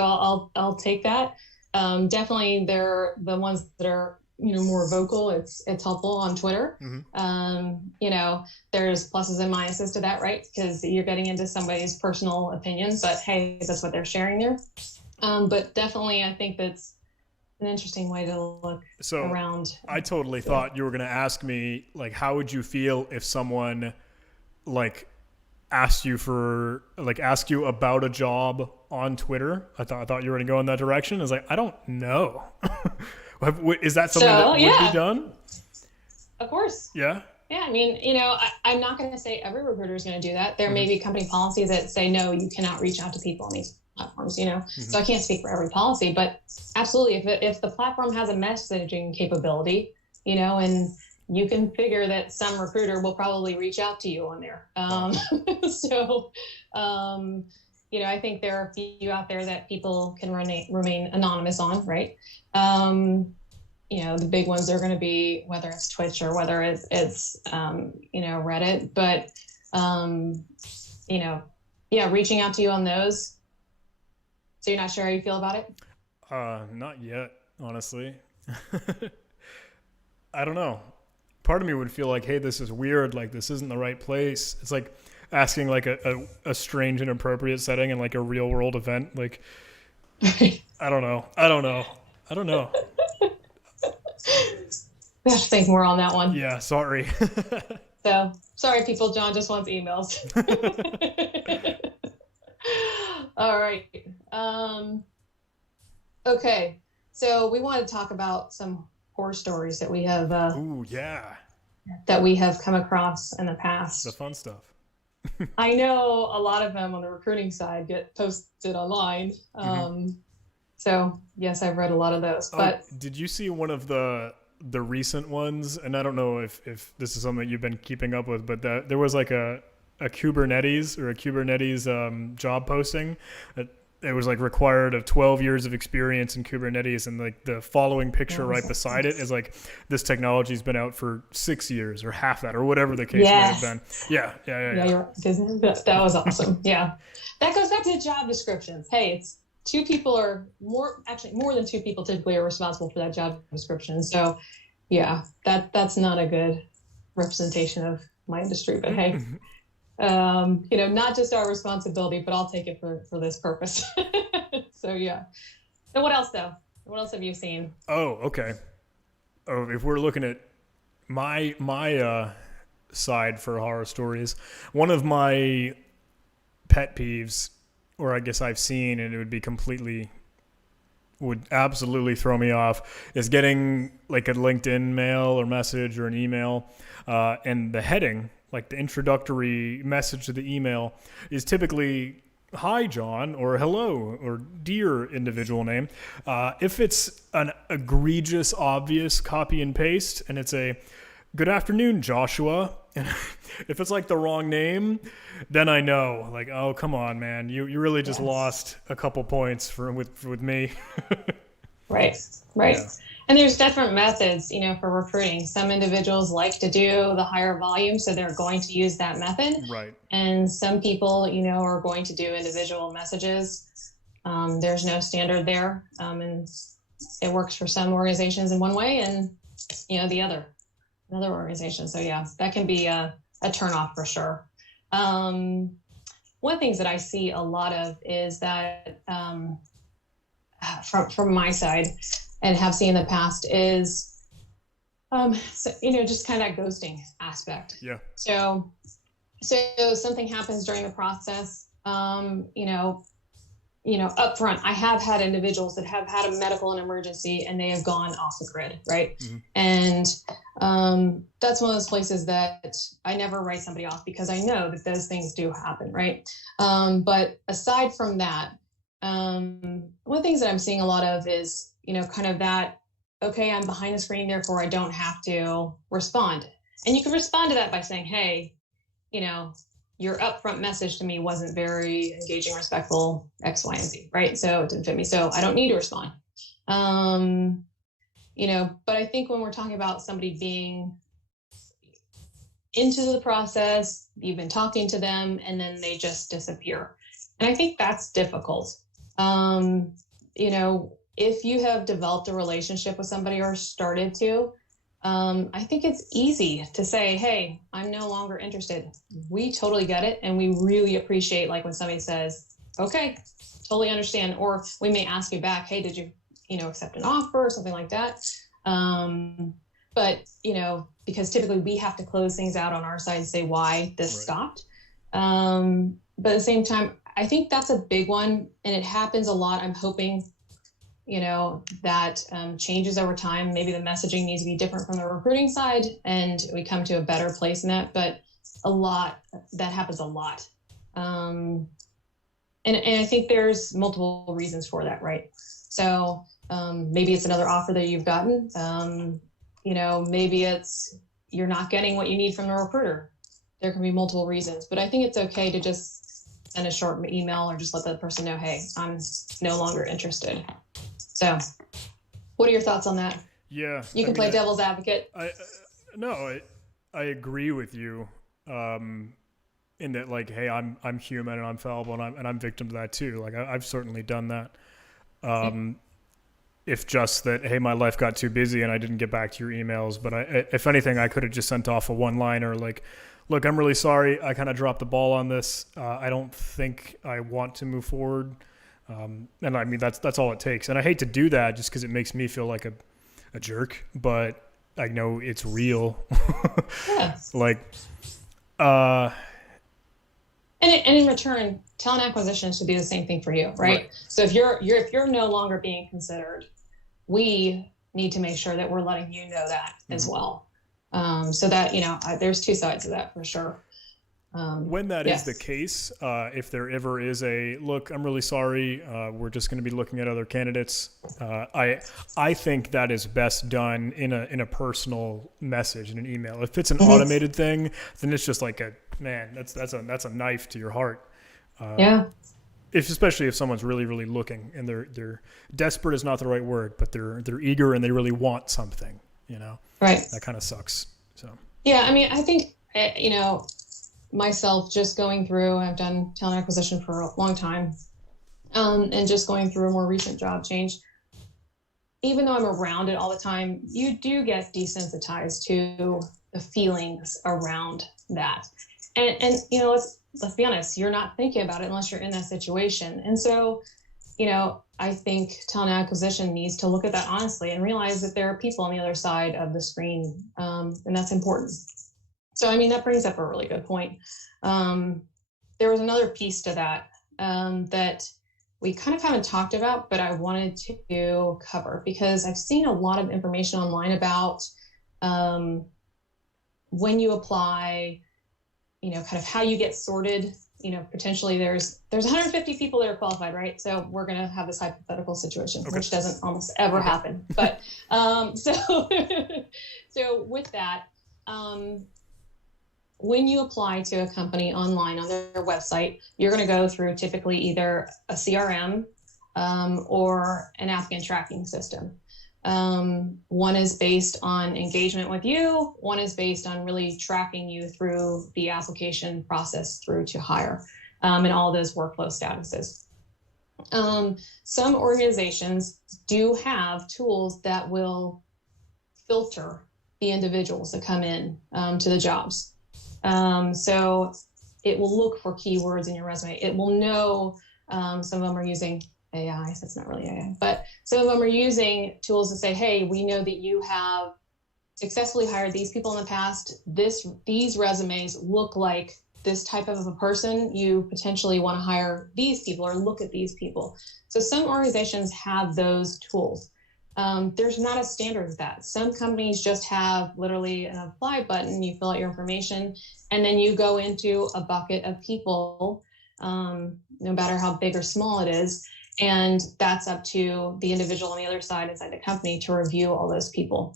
I'll take that. Definitely, they're the ones that are more vocal. It's helpful on Twitter. Mm-hmm. There's pluses and minuses to that, right? Because you're getting into somebody's personal opinion, but hey, that's what they're sharing there. But definitely, I think that's an interesting way to look around. I totally thought you were going to ask me, like, how would you feel if someone, like, asked you about a job on Twitter? I thought you were going to go in that direction. I was like, I don't know. Is that something that would be done? Of course. Yeah. Yeah. I mean, I'm not going to say every recruiter is going to do that. There may be company policies that say, no, you cannot reach out to people on these platforms, so I can't speak for every policy, but absolutely, if the platform has a messaging capability, and you can figure that some recruiter will probably reach out to you on there. I think there are a few out there that people can remain anonymous on, right? The big ones are going to be whether it's Twitch or whether it's Reddit, but reaching out to you on those. So you're not sure how you feel about it? Not yet, honestly. I don't know. Part of me would feel like, hey, this is weird. Like, this isn't the right place. It's like asking like a strange and appropriate setting in like a real world event. Like, I don't know. We have to think more on that one. Yeah, sorry. So, sorry, people. John just wants emails. All right. Okay. So we want to talk about some horror stories that we have. That we have come across in the past. The fun stuff. I know a lot of them on the recruiting side get posted online. So yes, I've read a lot of those. But did you see one of the recent ones? And I don't know if this is something you've been keeping up with, but there was like a Kubernetes job posting. It was like required of 12 years of experience in Kubernetes, and like the following picture right beside it is like this technology's been out for 6 years or half that or whatever the case may have been. Yeah. That was awesome. Yeah, that goes back to job descriptions. Hey, two people are more than two people typically are responsible for that job description. So yeah, that's not a good representation of my industry, but hey, not just our responsibility, but I'll take it for this purpose. So yeah. So what else though? What else have you seen? Oh, okay. Oh, if we're looking at my side for horror stories, one of my pet peeves, or I guess I've seen, and it would absolutely throw me off, is getting like a LinkedIn mail or message or an email, and the heading, like the introductory message to the email, is typically "Hi, John," or "Hello," or "Dear individual name." If it's an egregious, obvious copy and paste, and it's a "Good afternoon, Joshua," and if it's like the wrong name, then I know, like, oh, come on, man, you really just lost a couple points with me. Right. Yeah. And there's different methods, for recruiting. Some individuals like to do the higher volume, so they're going to use that method. Right. And some people, are going to do individual messages. There's no standard there, and it works for some organizations in one way, and another organization. So yeah, that can be a turnoff for sure. One of the things that I see a lot of is that from my side, and have seen in the past, is just kind of that ghosting aspect. Yeah. So something happens during the process. Up front, I have had individuals that have had a medical and emergency, and they have gone off the grid, right? Mm-hmm. And that's one of those places that I never write somebody off, because I know that those things do happen, right? But aside from that, one of the things that I'm seeing a lot of is, kind of that, okay, I'm behind the screen, therefore I don't have to respond. And you can respond to that by saying, hey, your upfront message to me wasn't very engaging, respectful, X, Y, and Z, right? So it didn't fit me, so I don't need to respond. But I think when we're talking about somebody being into the process, you've been talking to them, and then they just disappear. And I think that's difficult. If you have developed a relationship with somebody or started to, I think it's easy to say, hey, I'm no longer interested. We totally get it. And we really appreciate, like, when somebody says, okay, totally understand. Or we may ask you back, hey, did you, accept an offer or something like that? But, because typically we have to close things out on our side and say why this stopped. But at the same time, I think that's a big one, and it happens a lot. I'm hoping, that changes over time. Maybe the messaging needs to be different from the recruiting side, and we come to a better place in that. But that happens a lot. And I think there's multiple reasons for that, right? So maybe it's another offer that you've gotten. Maybe it's you're not getting what you need from the recruiter. There can be multiple reasons, but I think it's okay to just send a short email or just let the person know, hey, I'm no longer interested. So what are your thoughts on that? Yeah. You can play devil's advocate. I agree with you. In that, like, hey, I'm human and I'm fallible, and I'm victim to that too. Like, I've certainly done that. If just that, hey, my life got too busy and I didn't get back to your emails. But if anything, I could have just sent off a one-liner like, look, I'm really sorry. I kind of dropped the ball on this. I don't think I want to move forward. And I mean, that's all it takes. And I hate to do that just because it makes me feel like a jerk, but I know it's real. Yeah. And in return, talent acquisition should do the same thing for you, right? So if you're no longer being considered, we need to make sure that we're letting you know that as well. So that, there's two sides of that for sure. When that is the case, if there ever is a look, I'm really sorry, we're just going to be looking at other candidates. I think that is best done in a personal message in an email. If it's an automated thing, then it's just like that's a knife to your heart. Especially if someone's really, really looking, and they're desperate is not the right word, but they're eager and they really want something. Right. That kind of sucks. So yeah, I mean, I think myself just going through, I've done talent acquisition for a long time. And just going through a more recent job change, even though I'm around it all the time, you do get desensitized to the feelings around that. And you know, let's be honest, you're not thinking about it unless you're in that situation. And so, you know, I think talent acquisition needs to look at that honestly and realize that there are people on the other side of the screen, and that's important. So, I mean, that brings up a really good point. There was another piece to that that we kind of haven't talked about, but I wanted to cover because I've seen a lot of information online about when you apply, you know, kind of how you get sorted. You know, potentially there's 150 people that are qualified, right? So we're going to have this hypothetical situation, okay, which doesn't almost ever happen. But so with that, when you apply to a company online on their website, you're going to go through typically either a CRM or an applicant tracking system. One is based on engagement with you. One is based on really tracking you through the application process through to hire, and all those workflow statuses. Some organizations do have tools that will filter the individuals that come in to the jobs. So it will look for keywords in your resume. It will know, some of them are using AI, so it's not really AI, but some of them are using tools to say, hey, we know that you have successfully hired these people in the past. These resumes look like this type of a person. You potentially want to hire these people or look at these people. So some organizations have those tools. There's not a standard of that. Some companies just have literally an apply button. You fill out your information, and then you go into a bucket of people, no matter how big or small it is. And that's up to the individual on the other side inside the company to review all those people.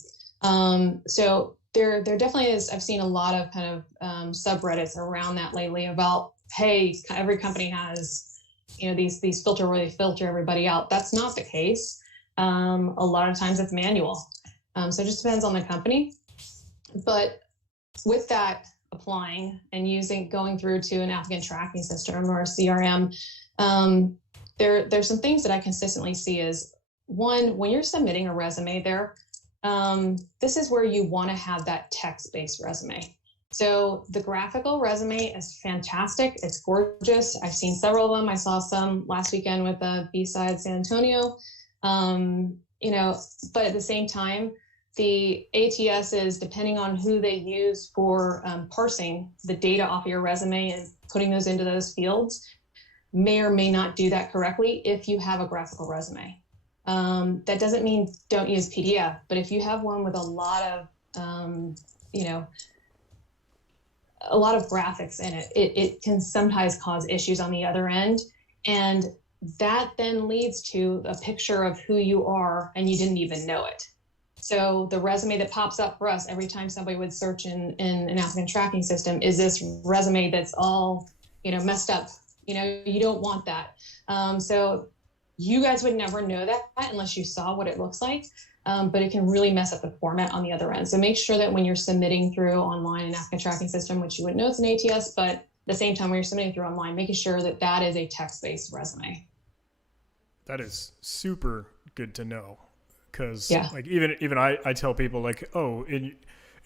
So there definitely is. I've seen a lot of kind of subreddits around that lately about, hey, every company has, you know, these filter where they filter everybody out. That's not the case. A lot of times it's manual. So it just depends on the company. But with that applying and going through to an applicant tracking system or a CRM, there's some things that I consistently see is, one, when you're submitting a resume there, this is where you want to have that text-based resume. So the graphical resume is fantastic. It's gorgeous. I've seen several of them. I saw some last weekend with B-Side San Antonio. You know, but at the same time, the ATS is, depending on who they use for parsing the data off of your resume and putting those into those fields, may or may not do that correctly if you have a graphical resume. That doesn't mean don't use PDF, but if you have one with a lot of, you know, a lot of graphics in it, it can sometimes cause issues on the other end. And that then leads to a picture of who you are and you didn't even know it. So the resume that pops up for us every time somebody would search in an applicant tracking system is this resume that's all, you know, messed up. You know, you don't want that. So you guys would never know that unless you saw what it looks like, but it can really mess up the format on the other end. So make sure that when you're submitting through online an applicant tracking system, which you wouldn't know it's an ATS, but at the same time when you're submitting through online, making sure that that is a text-based resume. That is super good to know, because yeah. like even I tell people like, oh,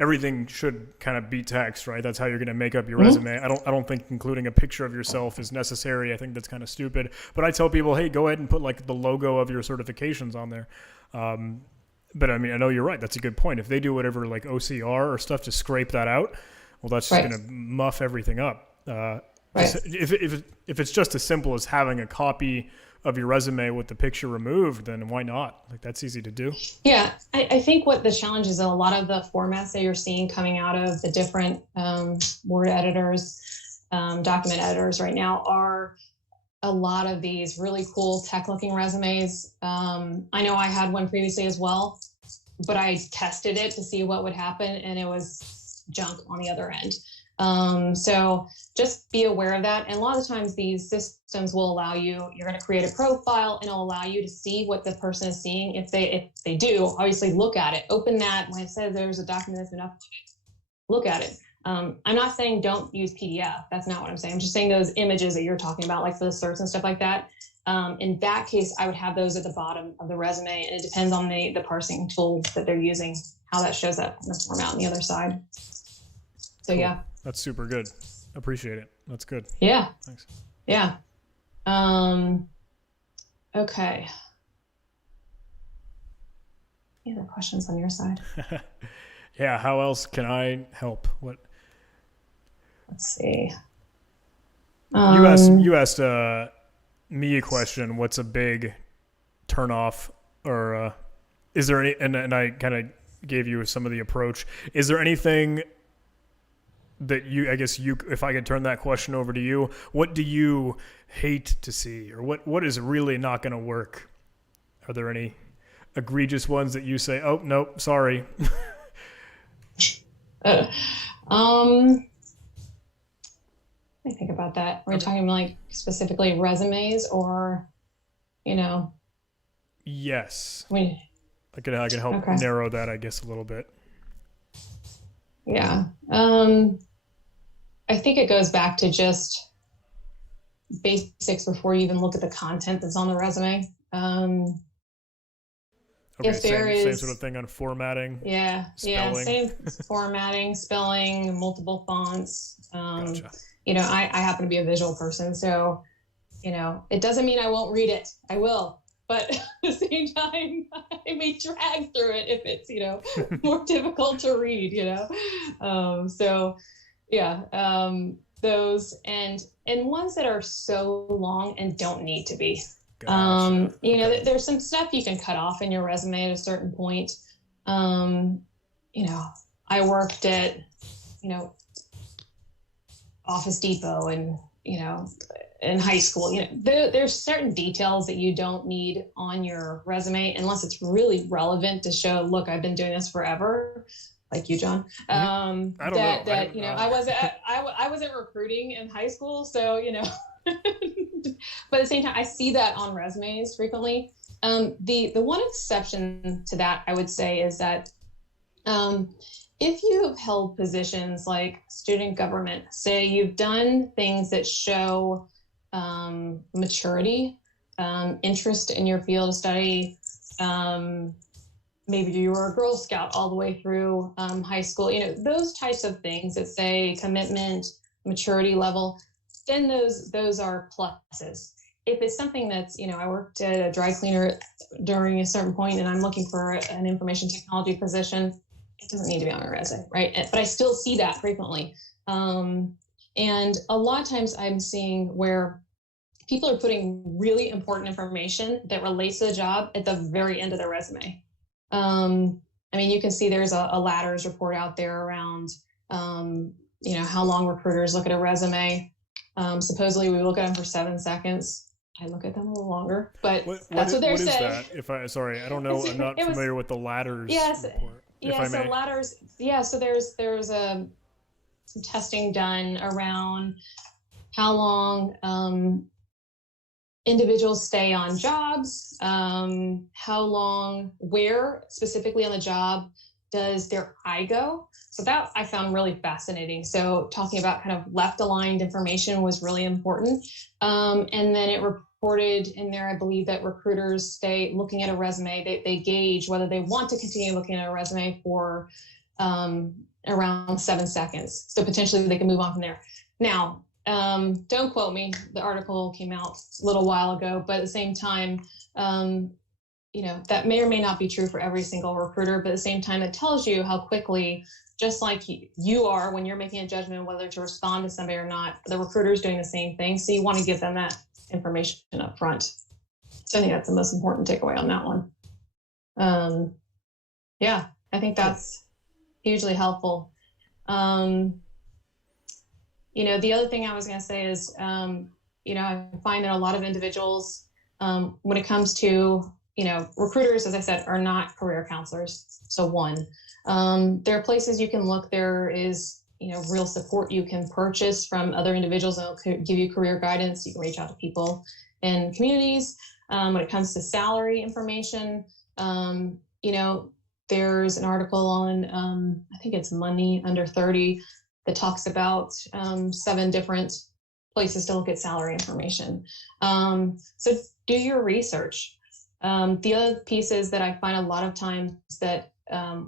everything should kind of be text, right? That's how you're going to make up your resume. I don't think including a picture of yourself is necessary. I think that's kind of stupid. But I tell people, hey, go ahead and put like the logo of your certifications on there. But I mean, I know you're right. That's a good point. If they do whatever like OCR or stuff to scrape that out, well, that's just going to muff everything up. If it's just as simple as having a copy of your resume with the picture removed, then why not? Like, that's easy to do. Yeah, I think what the challenge is, a lot of the formats that you're seeing coming out of the different Word editors, document editors right now are a lot of these really cool tech-looking resumes. I know I had one previously as well, but I tested it to see what would happen, and it was junk on the other end. So just be aware of that. And a lot of the times these systems will allow you're going to create a profile and it'll allow you to see what the person is seeing. If they do, obviously look at it, open that when it says there's a document that's been uploaded, look at it. I'm not saying don't use PDF. That's not what I'm saying. I'm just saying those images that you're talking about, like for the certs and stuff like that. In that case, I would have those at the bottom of the resume, and it depends on the parsing tool that they're using, how that shows up in the format on the other side. So Cool. yeah. That's super good. Appreciate it. That's good. Yeah. Thanks. Yeah. Okay. Any other questions on your side? Yeah. How else can I help? What? Let's see. You asked me a question. What's a big turnoff, or is there any? And I kind of gave you some of the approach. Is there anything that I guess if I could turn that question over to you, what do you hate to see, or what is really not going to work? Are there any egregious ones that you say, oh, nope, sorry? Let me think about that. We're talking like specifically resumes, or, Yes. I can help narrow that, I guess, a little bit. Yeah. I think it goes back to just basics before you even look at the content that's on the resume. Okay, if there is same sort of thing on formatting. Spelling. Same formatting, spelling, multiple fonts. Gotcha. I happen to be a visual person, so it doesn't mean I won't read it. I will, but at the same time, I may drag through it if it's more difficult to read. Those and ones that are so long and don't need to be. Gotcha. Okay. There's some stuff you can cut off in your resume at a certain point. I worked at, Office Depot and, in high school, there's certain details that you don't need on your resume unless it's really relevant to show, look, I've been doing this forever. Like you, John. I don't know. I wasn't recruiting in high school, so but at the same time, I see that on resumes frequently. The one exception to that, I would say, is that if you have held positions like student government, say you've done things that show maturity, interest in your field of study. Maybe you were a Girl Scout all the way through high school, those types of things that say commitment, maturity level, then those are pluses. If it's something that's, I worked at a dry cleaner during a certain point and I'm looking for an information technology position, it doesn't need to be on my resume, right? But I still see that frequently. And a lot of times I'm seeing where people are putting really important information that relates to the job at the very end of their resume. You can see there's a ladders report out there around, how long recruiters look at a resume. Supposedly we look at them for 7 seconds. I look at them a little longer, but that's what they're saying. What is that? I'm not familiar with the ladders. Yes. Report, so ladders. Yeah. So there's some testing done around how long, individuals stay on jobs, how long, where specifically on the job does their eye go? So that I found really fascinating. So talking about kind of left aligned information was really important. And then it reported in there, I believe, that recruiters stay looking at a resume. They gauge whether they want to continue looking at a resume for around 7 seconds. So potentially they can move on from there. Now, don't quote me. The article came out a little while ago, but at the same time, that may or may not be true for every single recruiter, but at the same time, it tells you how quickly, just like you are when you're making a judgment whether to respond to somebody or not, the recruiter's doing the same thing. So you want to give them that information up front. So I think that's the most important takeaway on that one. I think that's hugely helpful. The other thing I was going to say is, I find that a lot of individuals, when it comes to, recruiters, as I said, are not career counselors. So there are places you can look. There is, real support you can purchase from other individuals that will give you career guidance. You can reach out to people in communities. When it comes to salary information, there's an article on, I think it's Money Under 30, that talks about 7 different places to look at salary information. So do your research. The other pieces that I find a lot of times that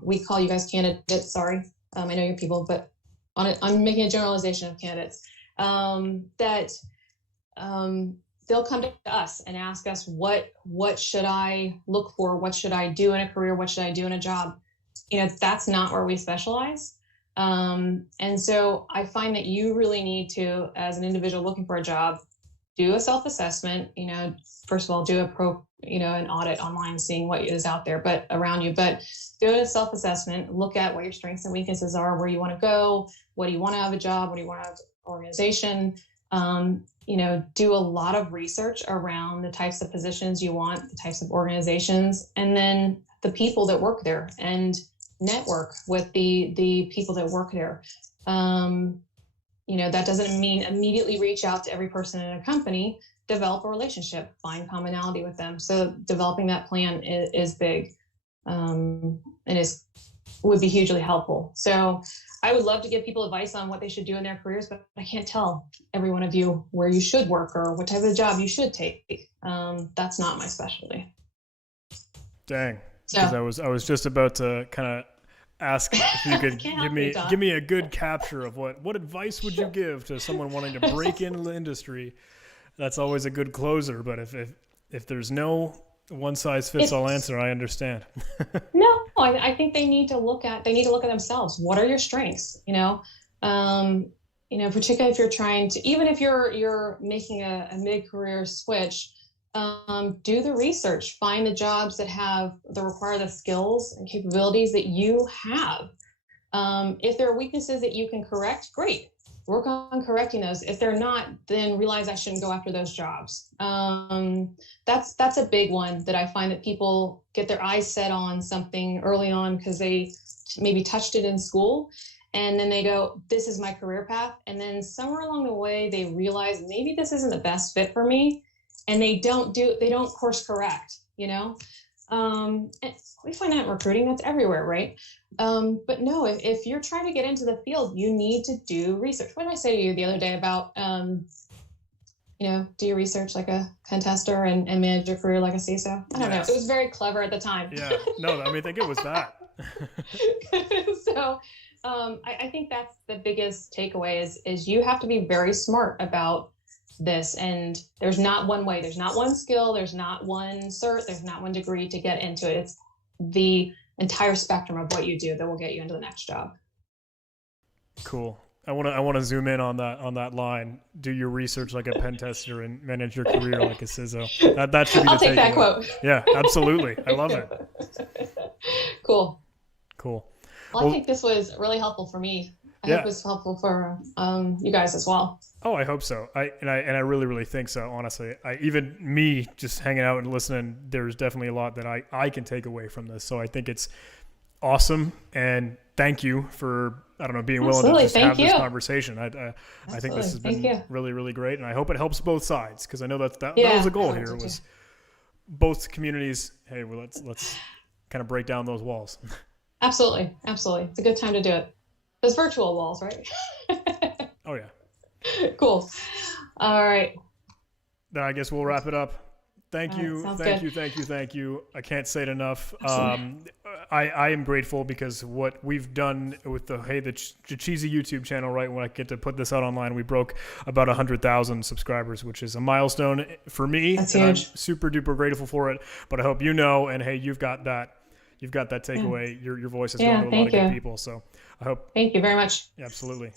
we call you guys candidates, sorry, I know you're people, but I'm making a generalization of candidates, that they'll come to us and ask us, what should I look for? What should I do in a career? What should I do in a job? That's not where we specialize. And so I find that you really need to, as an individual looking for a job, do a self-assessment, first of all, do an audit online, seeing what is out there, but around you, but do a self-assessment, look at what your strengths and weaknesses are, where you want to go, what do you want to have a job, what do you want to have an organization, do a lot of research around the types of positions you want, the types of organizations, and then the people that work there, and network with the people that work there. That doesn't mean immediately reach out to every person in a company. Develop a relationship, find commonality with them. So developing that plan is big, and would be hugely helpful. So I would love to give people advice on what they should do in their careers, but I can't tell every one of you where you should work or what type of job you should take. That's not my specialty. Dang. Because I was just about to kind of ask if you could give me a good capture of what advice would you give to someone wanting to break into the industry. That's always a good closer, but if there's no one size fits all answer, I understand. No, I think they need to look at themselves. What are your strengths? Particularly if you're trying to, even if you're making a mid-career switch, do the research, find the jobs that require the skills and capabilities that you have. If there are weaknesses that you can correct, great. Work on correcting those. If they're not, then realize I shouldn't go after those jobs. That's a big one that I find that people get their eyes set on something early on because they maybe touched it in school, and then they go, this is my career path. And then somewhere along the way, they realize maybe this isn't the best fit for me. And they don't course correct, and we find that in recruiting, that's everywhere, right? But no, if you're trying to get into the field, you need to do research. What did I say to you the other day about, do your research like a pen tester and manage your career like a CISO? I don't know. It was very clever at the time. Yeah, no, I think it was that. So I think that's the biggest takeaway is you have to be very smart about this, and there's not one way, there's not one skill, there's not one cert, there's not one degree to get into it. It's the entire spectrum of what you do that will get you into the next job. Cool. I want to zoom in on that line. Do your research like a pen tester and manage your career like a CISO. That should be the takeaway. I'll take that quote. Yeah, absolutely. I love it. Cool. Well, I think this was really helpful for me. I hope it's helpful for you guys as well. Oh, I hope so. I really, really think so. Honestly, even me just hanging out and listening, there's definitely a lot that I can take away from this. So I think it's awesome, and thank you for being willing to just have this conversation. I think this has been really, really great, and I hope it helps both sides, because I know that was the goal here, was both communities. Hey, well, let's kind of break down those walls. Absolutely. It's a good time to do it. Those virtual walls, right? Oh yeah. Cool. All right. Then I guess we'll wrap it up. Thank you. I can't say it enough. I am grateful because what we've done with the cheesy YouTube channel, right? When I get to put this out online, we broke about 100,000 subscribers, which is a milestone for me. That's huge. I'm super duper grateful for it. But I hope and hey, you've got that takeaway. Your voice is going to a lot of good people. So I hope. Thank you very much. Absolutely.